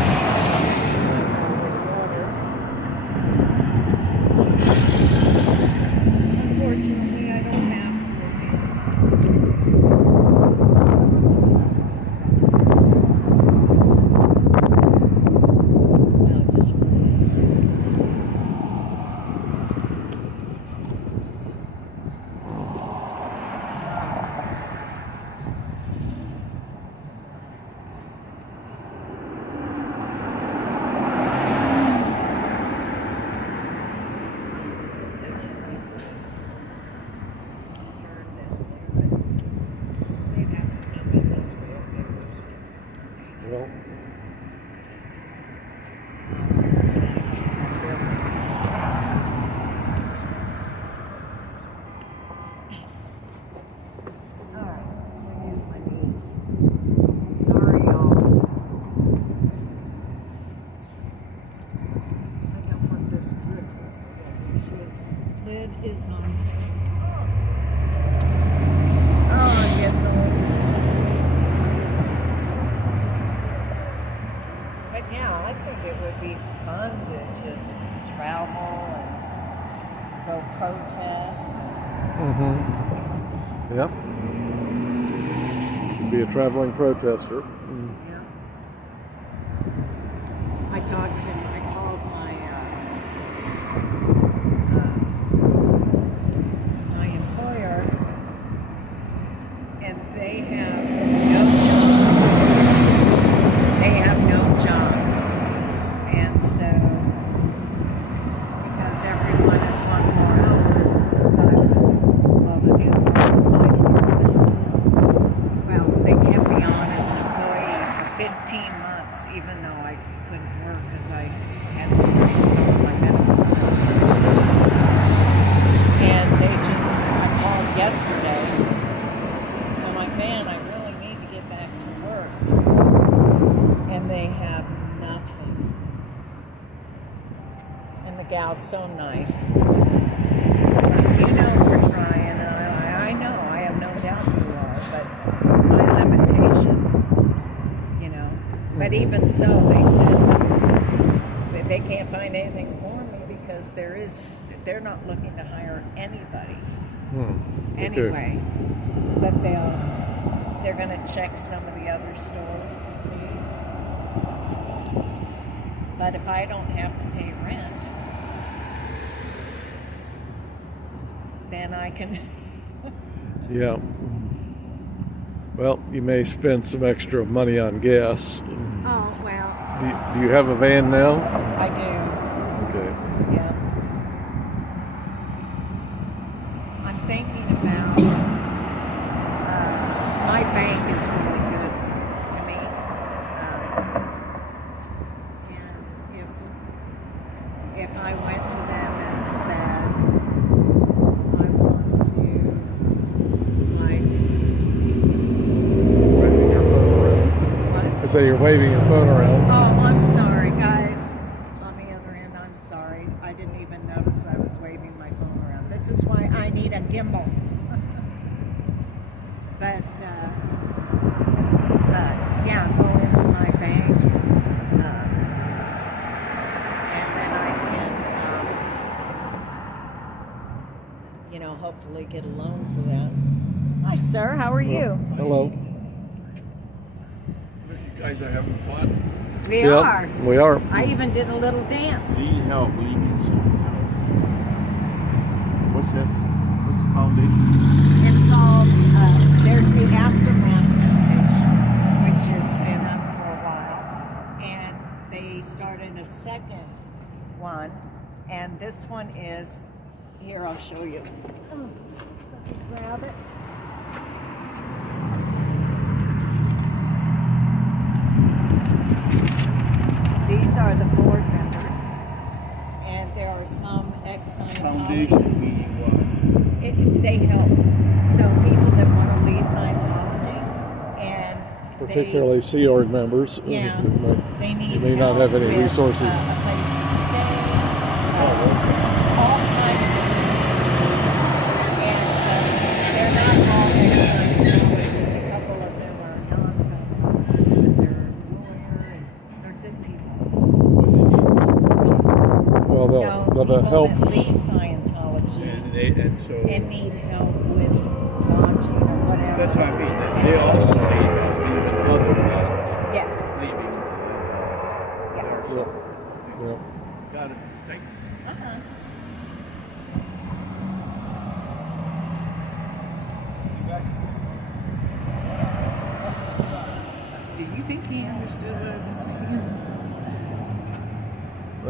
Unfortunately, I don't have four hands. Oh, I'm getting old. But yeah, I think it would be fun to just travel and go protest. Mm-hmm. Yep. Be a traveling protester. Yeah. I called my employer, and they have no jobs. They have no jobs. And so, because everyone has won more hours, and since I was, well, the new well, they kept me on as an employee for 15 months, even though I couldn't work because I had to strain some of my medical stuff. And I called yesterday. I'm like, man, I really need to get back to work. And they have nothing. And the gal's so nice. She's like, we're trying. And I know, I have no doubt you are, but my limitations, But even so, they said that they can't find anything for me because they're not looking to hire anybody. Okay. Anyway, but they're going to check some of the other stores to see. But if I don't have to pay rent, then I can. Yeah. Well, you may spend some extra money on gas. Oh, well, Do you have a van now? I do. Okay. Yeah. I'm thinking about, my bank is really good to me. And if I went to them and said, I want to, like, Waving your phone around. what? I say you're waving your phone around. Oh, I'm sorry, guys. On the other end, I'm sorry. I didn't even notice I was waving my phone around. This is why I need a gimbal. But yeah, go into my bank, and then I can, hopefully get a loan for that. Hi, sir. How are you? Hello. You guys are having fun. We Yep, are. we are. I even did a little dance. Need help, we need something. What's that? What's the foundation? It's called, there's the Aftermath Foundation, which has been up for a while. And they started a second one. And this one is, here, I'll show you. Let me grab it. These are the board members. And there are some Foundation ex-Scientologists. meaning what? They help. So people that want to leave Scientology and Particularly Sea Org members. Yeah. they need You may not help have any with, resources. a place to stay, all kinds of things. And they're not all ex-Scientologists. A couple of them are non-Scientologists, but they're a lawyer and they're good people. Well, No, they'll people help. that leave Scientology And so and need help with launching or whatever. that's what I mean. That they also need help even other than Yes. leaving. Yeah. Yep. Yep. Got it. Thanks. Uh-huh. Do you think he understood what I was saying? I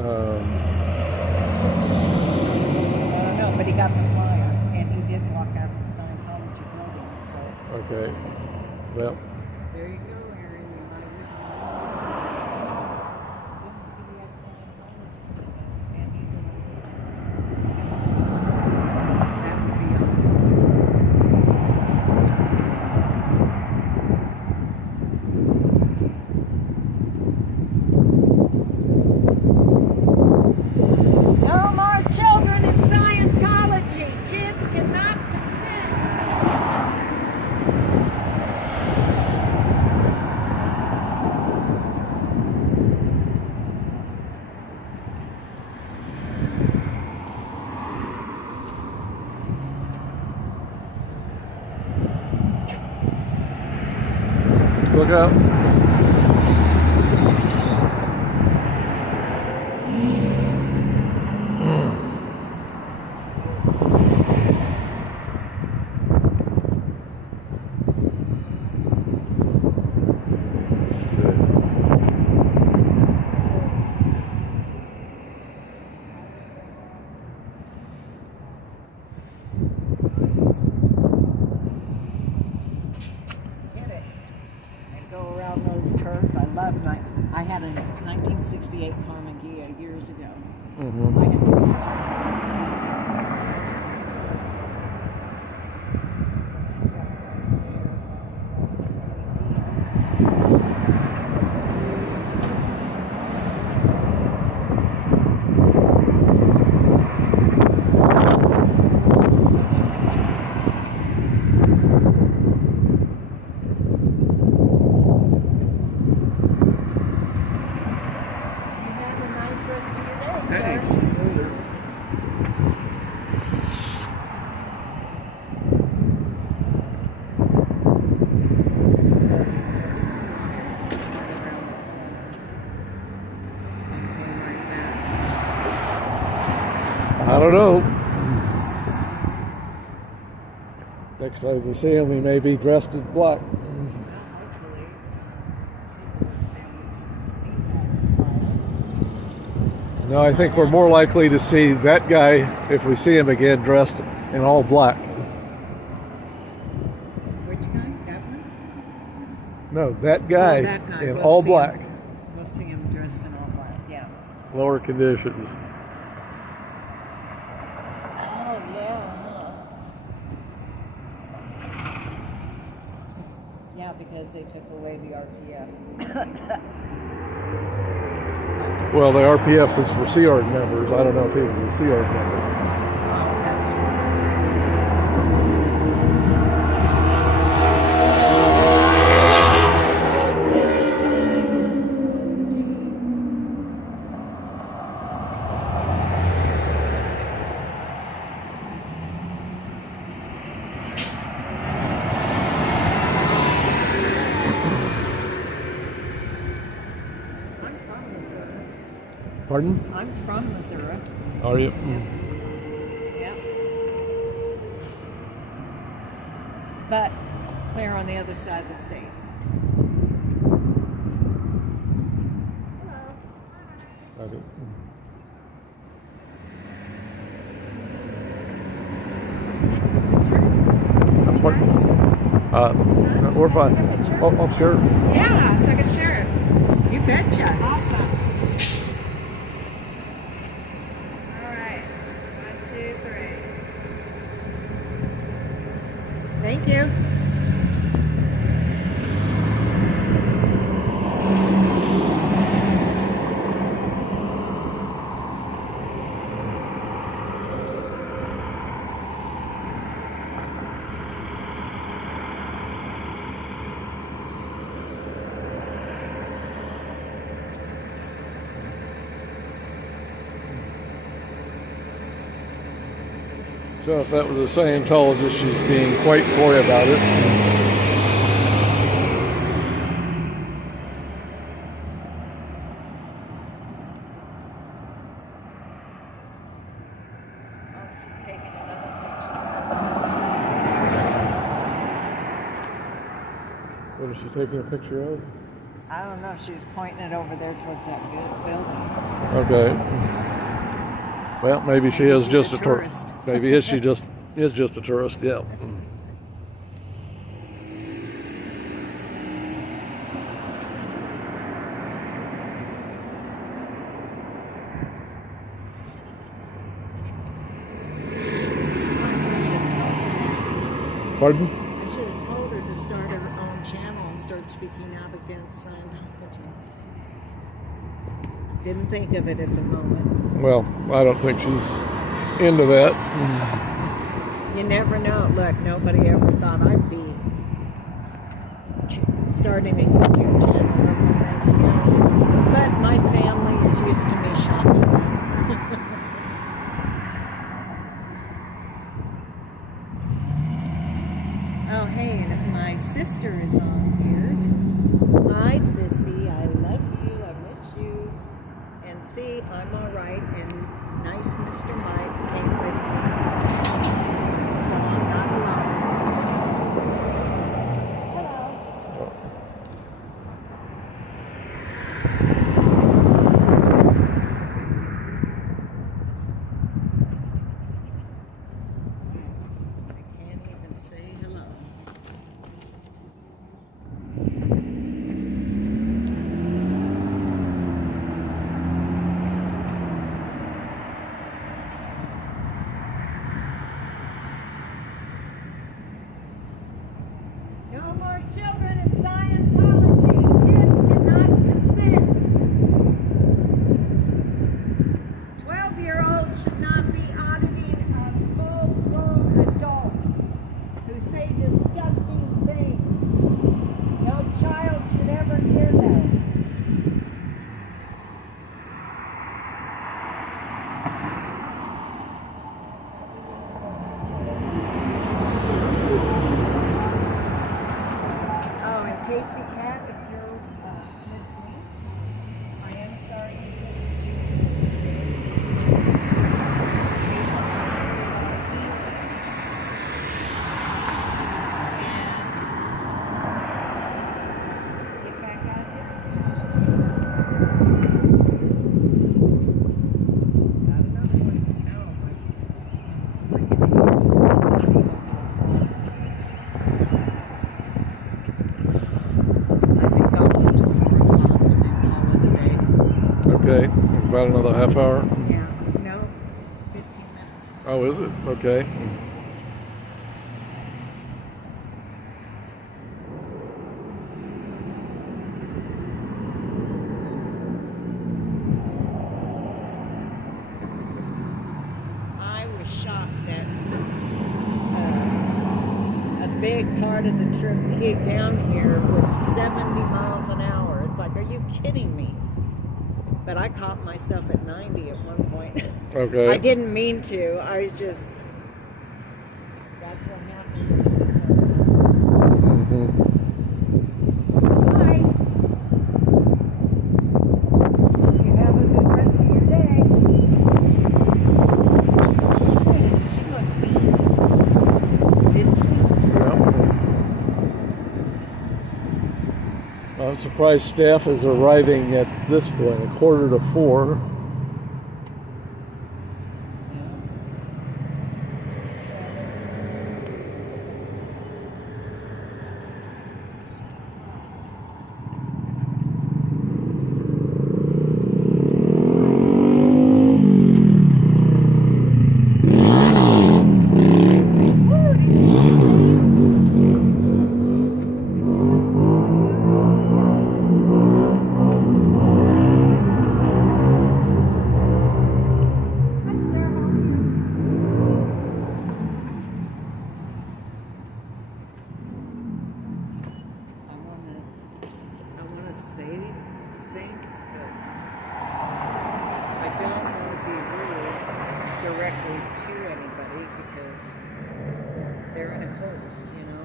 don't know, but he got the flyer, and he did walk out of the Scientology building, so Okay. Well, there you go, Aaron. You might soon to be ex-Scientologist again, and he's in the that would be awesome. No more children in Scientology. Kids Look out. Hit it. And go around those curves. I love my. I had a 1968 Carnegie years ago. Mhm. I had so much fun. You have a nice rest of your day, Thanks. sir. I don't know. Next time we see him, he may be dressed in black. No, I think we're more likely to see that guy if we see him again dressed in all black. Which guy? That one? No, that guy, Oh, that guy. in We'll all see black. him. We'll see him dressed in all black. Yeah. Lower conditions. Oh yeah. Yeah, because they took away the RPF. Well, the RPF is for Sea Org members. I don't know if he was a Sea Org member. Oh, that's true. I'm from Missouri. Pardon? I'm from Missouri. Are you? Yeah. But clear on the other side of the state. Okay. No, we're fine. Oh, sure. Yeah, so I can share it. You betcha. Awesome. All right. 1, 2, 3. Thank you. So if that was a Scientologist, she's being quite coy about it. Oh, she's taking another picture. What is she taking a picture of? I don't know. She was pointing it over there towards that building. Okay. Well, maybe she Maybe is she's just a a tourist. tourist. Maybe is she just is just a tourist? Yeah. Pardon? I should have told her to start her own channel and start speaking out against Scientology. Didn't think of it at the moment. Well, I don't think she's into that. You never know. Look, nobody ever thought I'd be starting a YouTube channel or anything else. But my family is used to me shocking them. Oh, hey, and if my sister is on here, Hi, Sissy. I love you. I miss you. And see, I'm all right. And nice Mr. Mike came with me. So I'm not alone. Hello. I can't even say hello. No more children in Scientology. Kids cannot consent. 12-year-olds should not be auditing full-grown adults who say disgusting things. No child should ever hear that. Oh, and Casey Cat, if you're listening, I am sorry you couldn't do and get back out here as soon as you can. Got another one. No, my freaking agents are not reading this one. I think I'll go to 4 o'clock and then call it a day. Okay, about another half hour. Yeah, no, 15 minutes. Oh, is it? Okay. I was shocked that a big part of the trip down here was 70 miles an hour. It's like, are you kidding me? But I caught myself at 90 at one point. Okay. I didn't mean to. I was just. That's what happens to me sometimes. Mm-hmm. Hi. You have a good rest of your day. Hey, she looked mean, didn't she? Yeah. I'm surprised staff is arriving at this point, 3:45. Hi, sir. How are you? I wanna say these things, but I don't want to be rude directly to anybody because they're in a cult, you know.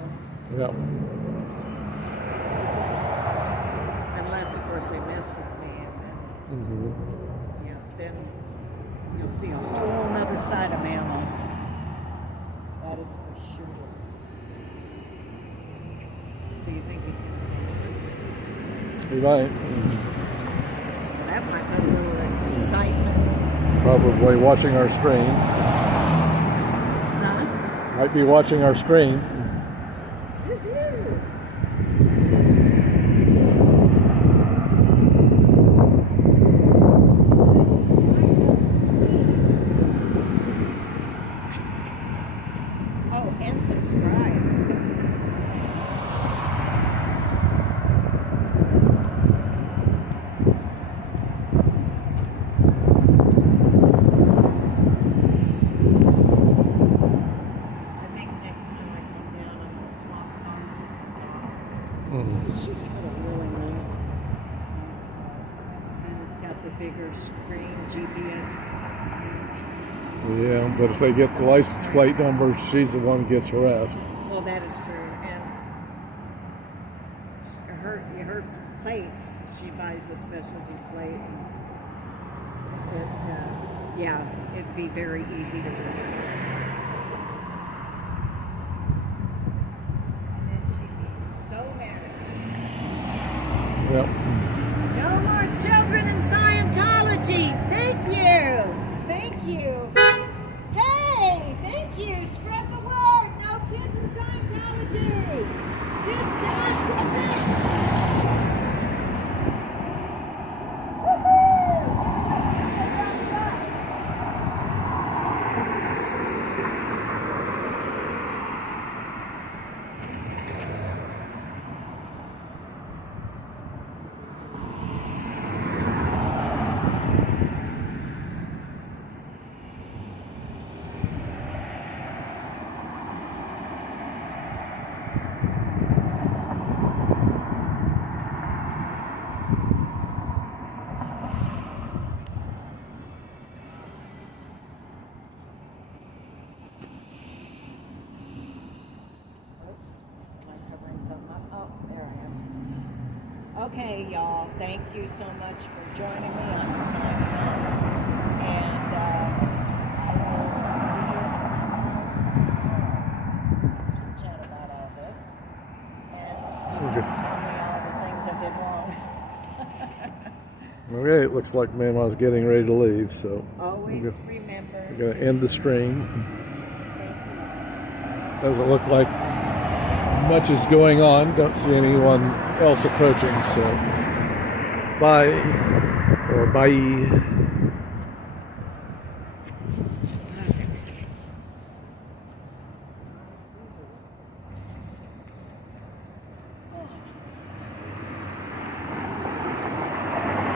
Yeah. Unless, of course, they mess with me, and then, Mm-hmm. you know, then you'll see a whole other side of Mammal. That is for sure. So you think he's gonna listen? You're right. That might be a little excitement. Probably watching our screen. Huh? Might be watching our screen. Woohoo! Oh, and subscribe. I think next time I come down, I'm gonna swap cars with my dog. Mm-hmm. She's got a really nice car, and it's got the bigger screen, GPS. Yeah, but if they get the license plate number, she's the one who gets harassed. Well, that is true, and her plate buys a specialty plate. And yeah, it'd be very easy to remember. And then she'd be so mad at me. Yep. No more children in Scientology. Thank you. Thank you. Hey, thank you. Spread the word. No kids in Scientology. Kids done. Okay, y'all, thank you so much for joining me. I'm signing off. And I will see you tomorrow to chat about all this. And you can tell me all the things I did wrong. Okay, it looks like Mama's getting ready to leave, so Always we're remember. going to end the stream. Thank Doesn't look like much is going on. Don't see anyone else approaching, so bye or bye.